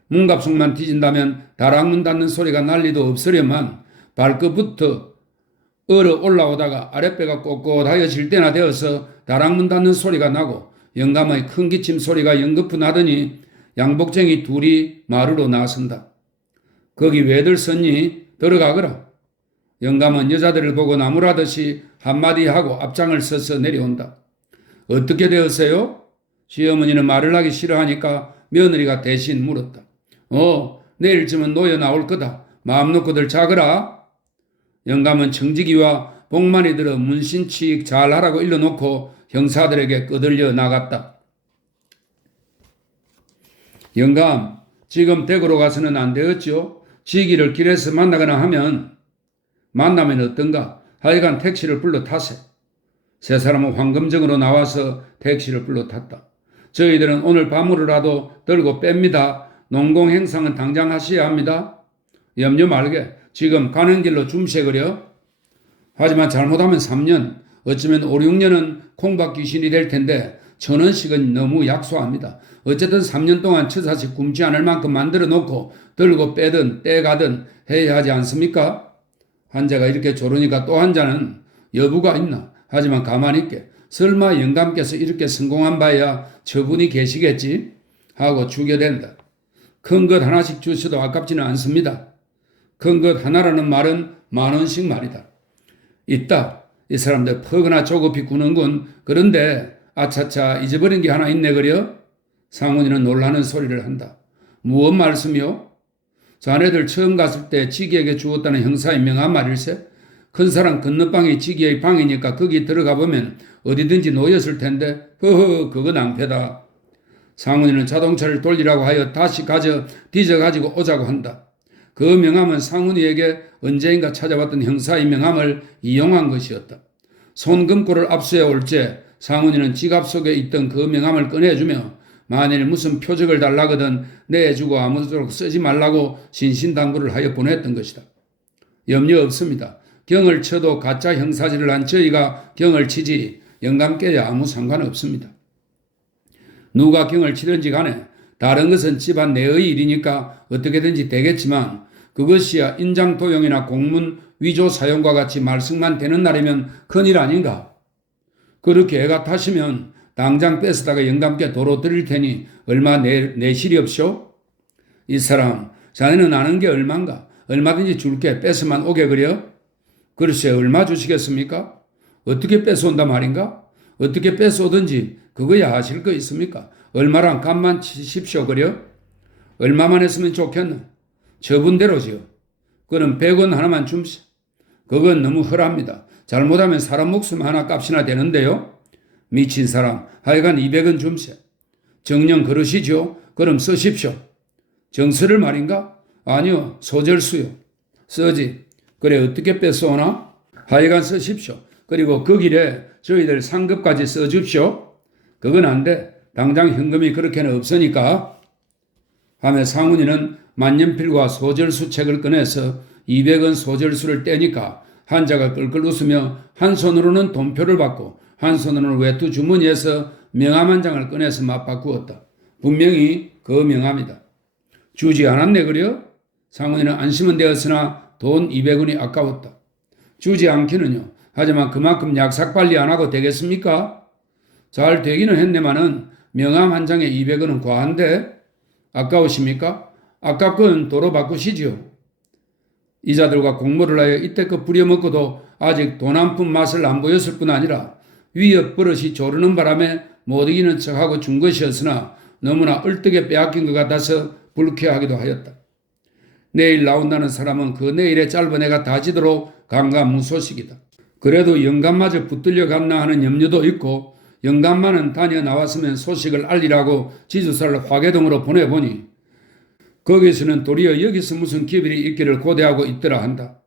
문갑속만 뒤진다면 다락문 닫는 소리가 날 리도 없으려만 발끝부터 얼어 올라오다가 아랫배가 꼿꼿하여질 때나 되어서 다락문 닫는 소리가 나고 영감의 큰 기침 소리가 연거푸 나더니 양복쟁이 둘이 마루로 나선다. 거기 왜들 섰니? 들어가거라. 영감은 여자들을 보고 나무라듯이 한마디 하고 앞장을 서서 내려온다. 어떻게 되었어요? 시어머니는 말을 하기 싫어하니까 며느리가 대신 물었다. 내일쯤은 노여 나올 거다. 마음 놓고들 자거라. 영감은 청지기와 복만이 들어 문신치익 잘하라고 일러놓고 형사들에게 끄들려 나갔다. 영감, 지금 댁으로 가서는 안 되었죠? 지기를 길에서 만나거나 만나면 어떤가? 하여간 택시를 불러 타세. 세 사람은 황금정으로 나와서 택시를 불러 탔다. 저희들은 오늘 밤으로라도 들고 뺍니다. 농공 행상은 당장 하셔야 합니다. 염려 말게. 지금 가는 길로 줌새그려. 하지만 잘못하면 3년, 어쩌면 5, 6년은 콩밥 귀신이 될 텐데 1,000원씩은 너무 약소합니다. 어쨌든 3년 동안 처사식 굶지 않을 만큼 만들어 놓고 들고 빼든 떼가든 해야 하지 않습니까? 환자가 이렇게 조르니까 또 환자는 여부가 있나? 하지만 가만히 있게. 설마 영감께서 이렇게 성공한 바야 저분이 계시겠지? 하고 주게된다. 큰 것 하나씩 주셔도 아깝지는 않습니다. 큰 것 하나라는 말은 10,000원씩 말이다. 있다. 이 사람들 퍼거나 조급히 구는군. 그런데 아차차 잊어버린 게 하나 있네 그려? 상훈이는 놀라는 소리를 한다. 무엇 말씀이요? 자네들 처음 갔을 때 지기에게 주었다는 형사의 명함 말일세? 큰 사람 건너방이 지기의 방이니까 거기 들어가 보면 어디든지 놓였을 텐데 그거 낭패다. 상훈이는 자동차를 돌리라고 하여 다시 뒤져가지고 오자고 한다. 그 명함은 상훈이에게 언제인가 찾아왔던 형사의 명함을 이용한 것이었다. 손금고를 압수해 올제 상훈이는 지갑 속에 있던 그 명함을 꺼내주며 만일 무슨 표적을 달라거든 내주고 아무쪼록 쓰지 말라고 신신당부를 하여 보냈던 것이다. 염려 없습니다. 경을 쳐도 가짜 형사질을 한 저희가 경을 치지 영감께야 아무 상관없습니다. 누가 경을 치든지 간에 다른 것은 집안 내의 일이니까 어떻게든지 되겠지만 그것이야 인장도용이나 공문 위조 사용과 같이 말썽만 되는 날이면 큰일 아닌가? 그렇게 애가 타시면 당장 뺏어다가 영감께 도로 드릴 테니 얼마 내실이 없쇼? 이 사람, 자네는 아는 게 얼만가? 얼마든지 줄게 뺏어만 오게 그려? 글쎄 얼마 주시겠습니까? 어떻게 뺏어온다 말인가? 어떻게 뺏어오든지 그거야 아실 거 있습니까? 얼마랑 값만 치십시오 그려? 얼마만 했으면 좋겠나? 저분대로지요. 그럼 100원 하나만 줌시. 그건 너무 허랍니다. 잘못하면 사람 목숨 하나 값이나 되는데요. 미친 사람, 하여간 200원 줌세. 정령 그러시죠? 그럼 쓰십시오. 정서를 말인가? 아니요, 소절수요. 써지. 그래 어떻게 뺏어오나? 하여간 쓰십시오. 그리고 그 길에 저희들 상급까지 써줍시오. 그건 안 돼. 당장 현금이 그렇게는 없으니까. 하며 상훈이는 만년필과 소절수 책을 꺼내서 200원 소절수를 떼니까 환자가 끌끌 웃으며 한 손으로는 돈표를 받고 한 손으로는 외투 주머니에서 명함 한 장을 꺼내서 맞바꾸었다. 분명히 그 명함이다. 주지 않았네 그려? 상훈이는 안심은 되었으나 돈 200원이 아까웠다. 주지 않기는요. 하지만 그만큼 약삭 관리 안 하고 되겠습니까? 잘 되기는 했네마는 명함 한 장에 200원은 과한데 아까우십니까? 아깝건 도로 바꾸시지요. 이자들과 공모를 하여 이때껏 부려먹고도 아직 돈 한 푼 맛을 안 보였을 뿐 아니라 위협 버릇이 조르는 바람에 못 이기는 척하고 준 것이었으나 너무나 얼뜨게 빼앗긴 것 같아서 불쾌하기도 하였다. 내일 나온다는 사람은 그 내일의 짧은 해가 다지도록 강감무소식이다. 그래도 영감마저 붙들려 갔나 하는 염려도 있고 영감만은 다녀 나왔으면 소식을 알리라고 지주사를 화계동으로 보내보니 거기서는 도리어 여기서 무슨 기별이 있기를 고대하고 있더라 한다.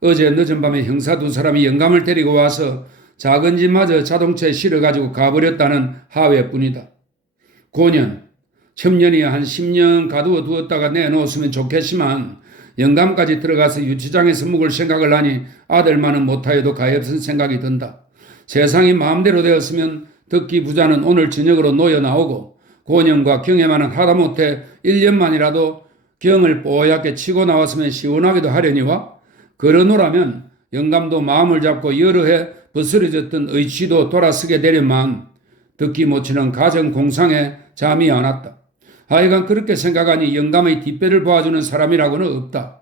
어제 늦은 밤에 형사 2사람이 영감을 데리고 와서 작은 집마저 자동차에 실어가지고 가버렸다는 하회뿐이다. 고년, 첨년이야 한 10년 가두어 두었다가 내놓았으면 좋겠지만 영감까지 들어가서 유치장에서 묵을 생각을 하니 아들만은 못하여도 가엾은 생각이 든다. 세상이 마음대로 되었으면 듣기 부자는 오늘 저녁으로 놓여 나오고 고년과 경애만은 하다못해 1년만이라도 경을 뽀얗게 치고 나왔으면 시원하기도 하려니와 그러노라면 영감도 마음을 잡고 여러 해 부스러졌던 의치도 돌아서게 되려만 듣기 못치는 가정 공상에 잠이 안 왔다. 하여간 그렇게 생각하니 영감의 뒷배를 보아주는 사람이라고는 없다.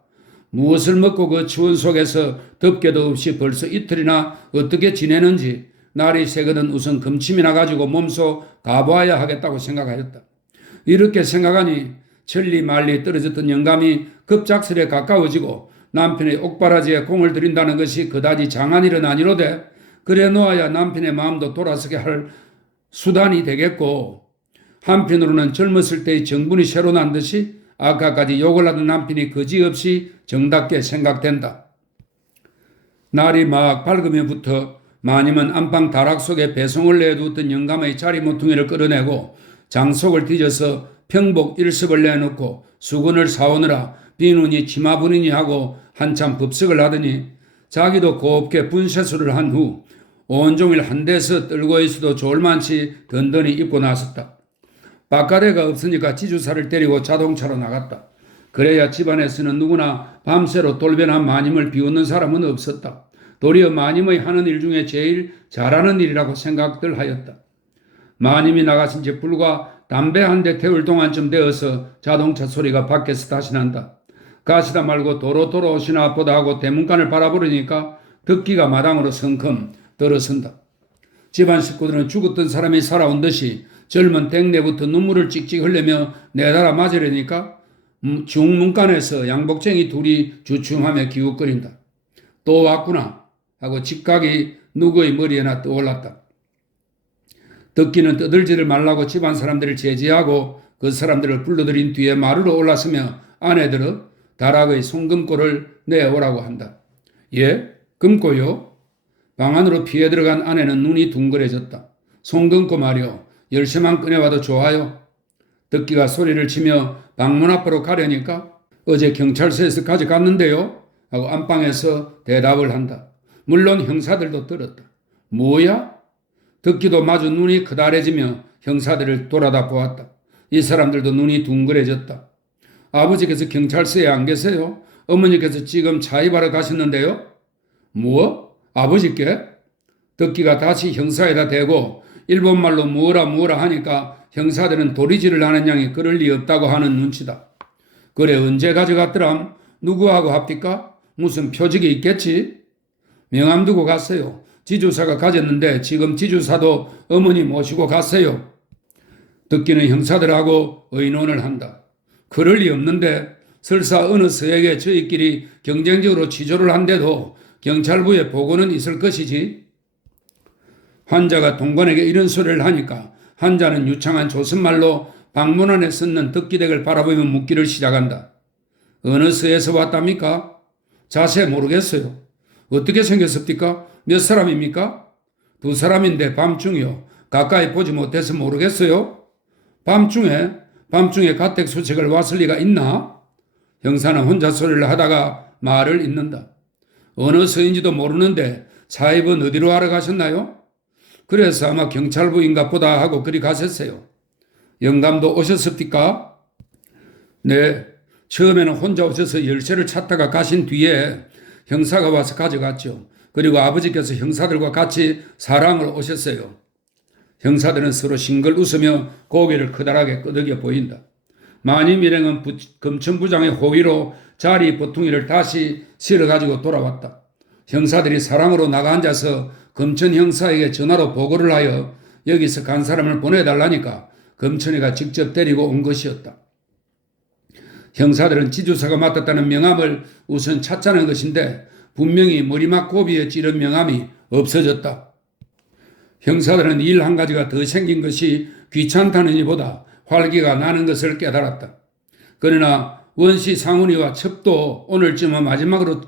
무엇을 먹고 그 추운 속에서 덮개도 없이 벌써 이틀이나 어떻게 지내는지 날이 새거든 우선 금침이나 가지고 몸소 가보아야 하겠다고 생각하였다. 이렇게 생각하니 천리 말리 떨어졌던 영감이 급작스레 가까워지고 남편의 옥바라지에 공을 들인다는 것이 그다지 장한 일은 아니로되 그래 놓아야 남편의 마음도 돌아서게 할 수단이 되겠고, 한편으로는 젊었을 때의 정분이 새로 난 듯이 아까까지 욕을 하던 남편이 거지없이 정답게 생각된다. 날이 막 밝으면부터 마님은 안방 다락 속에 배송을 내두었던 영감의 자리 모퉁이를 끌어내고 장속을 뒤져서 평복 일습을 내놓고 수건을 사오느라 비누니 치마분이니 하고 한참 법석을 하더니 자기도 곱게 분쇄수를 한 후 온종일 한 데서 떨고 있어도 좋을만치 든든히 입고 나섰다. 바깥에가 없으니까 지주사를 데리고 자동차로 나갔다. 그래야 집안에서는 누구나 밤새로 돌변한 마님을 비웃는 사람은 없었다. 도리어 마님의 하는 일 중에 제일 잘하는 일이라고 생각들 하였다. 마님이 나가신 지 불과 담배 한 대 태울 동안쯤 되어서 자동차 소리가 밖에서 다시 난다. 가시다 말고 도로 오시나 보다 하고 대문간을 바라보려니까 듣기가 마당으로 성큼 들어선다. 집안 식구들은 죽었던 사람이 살아온 듯이 젊은 댁내부터 눈물을 찍찍 흘리며 내달아 맞으려니까 중문간에서 양복쟁이 둘이 주춤하며 기웃거린다. 또 왔구나 하고 직각이 누구의 머리에나 떠올랐다. 듣기는 떠들지를 말라고 집안 사람들을 제지하고 그 사람들을 불러들인 뒤에 마루로 올라서며 아내들은 다락의 송금고를 내오라고 한다. 예? 금고요? 방 안으로 피해 들어간 아내는 눈이 둥그레졌다. 송금고 말이요. 열쇠만 꺼내와도 좋아요. 듣기가 소리를 치며 방문 앞으로 가려니까 어제 경찰서에서 가져갔는데요 하고 안방에서 대답을 한다. 물론 형사들도 들었다. 뭐야? 듣기도 마주 눈이 크다래지며 형사들을 돌아다 보았다. 이 사람들도 눈이 둥그레졌다. 아버지께서 경찰서에 안 계세요? 어머니께서 지금 자입하러 가셨는데요? 뭐? 아버지께? 듣기가 다시 형사에다 대고 일본말로 뭐라 하니까 형사들은 도리질을 하는 양이 그럴 리 없다고 하는 눈치다. 그래 언제 가져갔더람? 누구하고 합니까? 무슨 표적이 있겠지? 명함 두고 갔어요. 지주사가 가졌는데 지금 지주사도 어머니 모시고 갔어요. 듣기는 형사들하고 의논을 한다. 그럴 리 없는데 설사 어느 서에게 저희끼리 경쟁적으로 취조를 한데도 경찰부에 보고는 있을 것이지. 환자가 동관에게 이런 소리를 하니까 환자는 유창한 조선말로 방문 안에 섰는 듣기댁을 바라보며 묻기를 시작한다. 어느 서에서 왔답니까? 자세 모르겠어요. 어떻게 생겼습니까? 몇 사람입니까? 2사람인데 밤중이요. 가까이 보지 못해서 모르겠어요. 밤중에 가택수색을 왔을 리가 있나? 형사는 혼자 소리를 하다가 말을 잇는다. 어느 서인지도 모르는데 사입은 어디로 하러 가셨나요? 그래서 아마 경찰부인가 보다 하고 그리 가셨어요. 영감도 오셨습니까? 네. 처음에는 혼자 오셔서 열쇠를 찾다가 가신 뒤에 형사가 와서 가져갔죠. 그리고 아버지께서 형사들과 같이 사랑으로 오셨어요. 형사들은 서로 싱글 웃으며 고개를 크다랗게 끄덕여 보인다. 마님 일행은 금천부장의 호의로 자리 보퉁이를 다시 실어가지고 돌아왔다. 형사들이 사랑으로 나가 앉아서 금천 형사에게 전화로 보고를 하여 여기서 간 사람을 보내달라니까 금천이가 직접 데리고 온 것이었다. 형사들은 지주사가 맡았다는 명함을 우선 찾자는 것인데 분명히 머리맡 고비에 찌른 명함이 없어졌다. 형사들은 일 한 가지가 더 생긴 것이 귀찮다는 이보다 활기가 나는 것을 깨달았다. 그러나 원시 상훈이와 첩도 오늘쯤은 마지막으로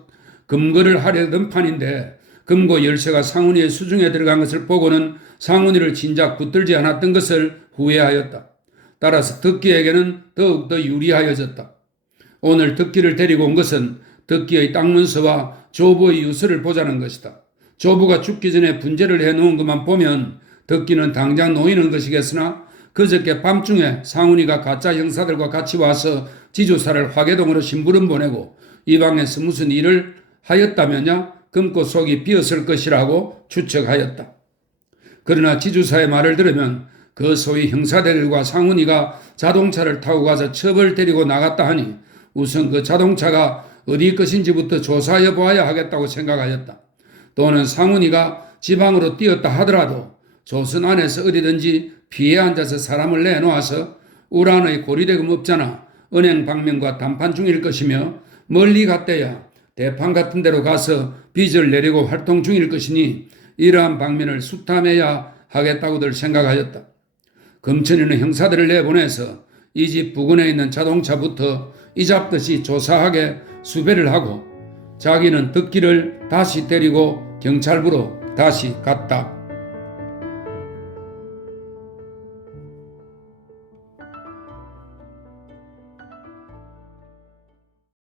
금거를 하려던 판인데 금고 열쇠가 상훈이의 수중에 들어간 것을 보고는 상훈이를 진작 붙들지 않았던 것을 후회하였다. 따라서 덕기에게는 더욱더 유리하여졌다. 오늘 덕기를 데리고 온 것은 덕기의 땅문서와 조부의 유서를 보자는 것이다. 조부가 죽기 전에 분재를 해놓은 것만 보면 덕기는 당장 놓이는 것이겠으나 그저께 밤중에 상훈이가 가짜 형사들과 같이 와서 지주사를 화계동으로 심부름 보내고 이 방에서 무슨 일을 하였다면야 금고 속이 비었을 것이라고 추측하였다. 그러나 지주사의 말을 들으면 그 소위 형사들과 상훈이가 자동차를 타고 가서 첩을 데리고 나갔다 하니 우선 그 자동차가 어디 것인지부터 조사해 보아야 하겠다고 생각하였다. 또는 상훈이가 지방으로 뛰었다 하더라도 조선 안에서 어디든지 피해 앉아서 사람을 내놓아서 우란의 고리대금 없잖아 은행 방면과談判 중일 것이며 멀리 갔대야 대판 같은 데로 가서 빚을 내리고 활동 중일 것이니 이러한 방면을 수탐해야 하겠다고들 생각하였다. 금천이는 형사들을 내보내서 이 집 부근에 있는 자동차부터 이잡듯이 조사하게 수배를 하고 자기는 덕기를 다시 데리고 경찰부로 다시 갔다.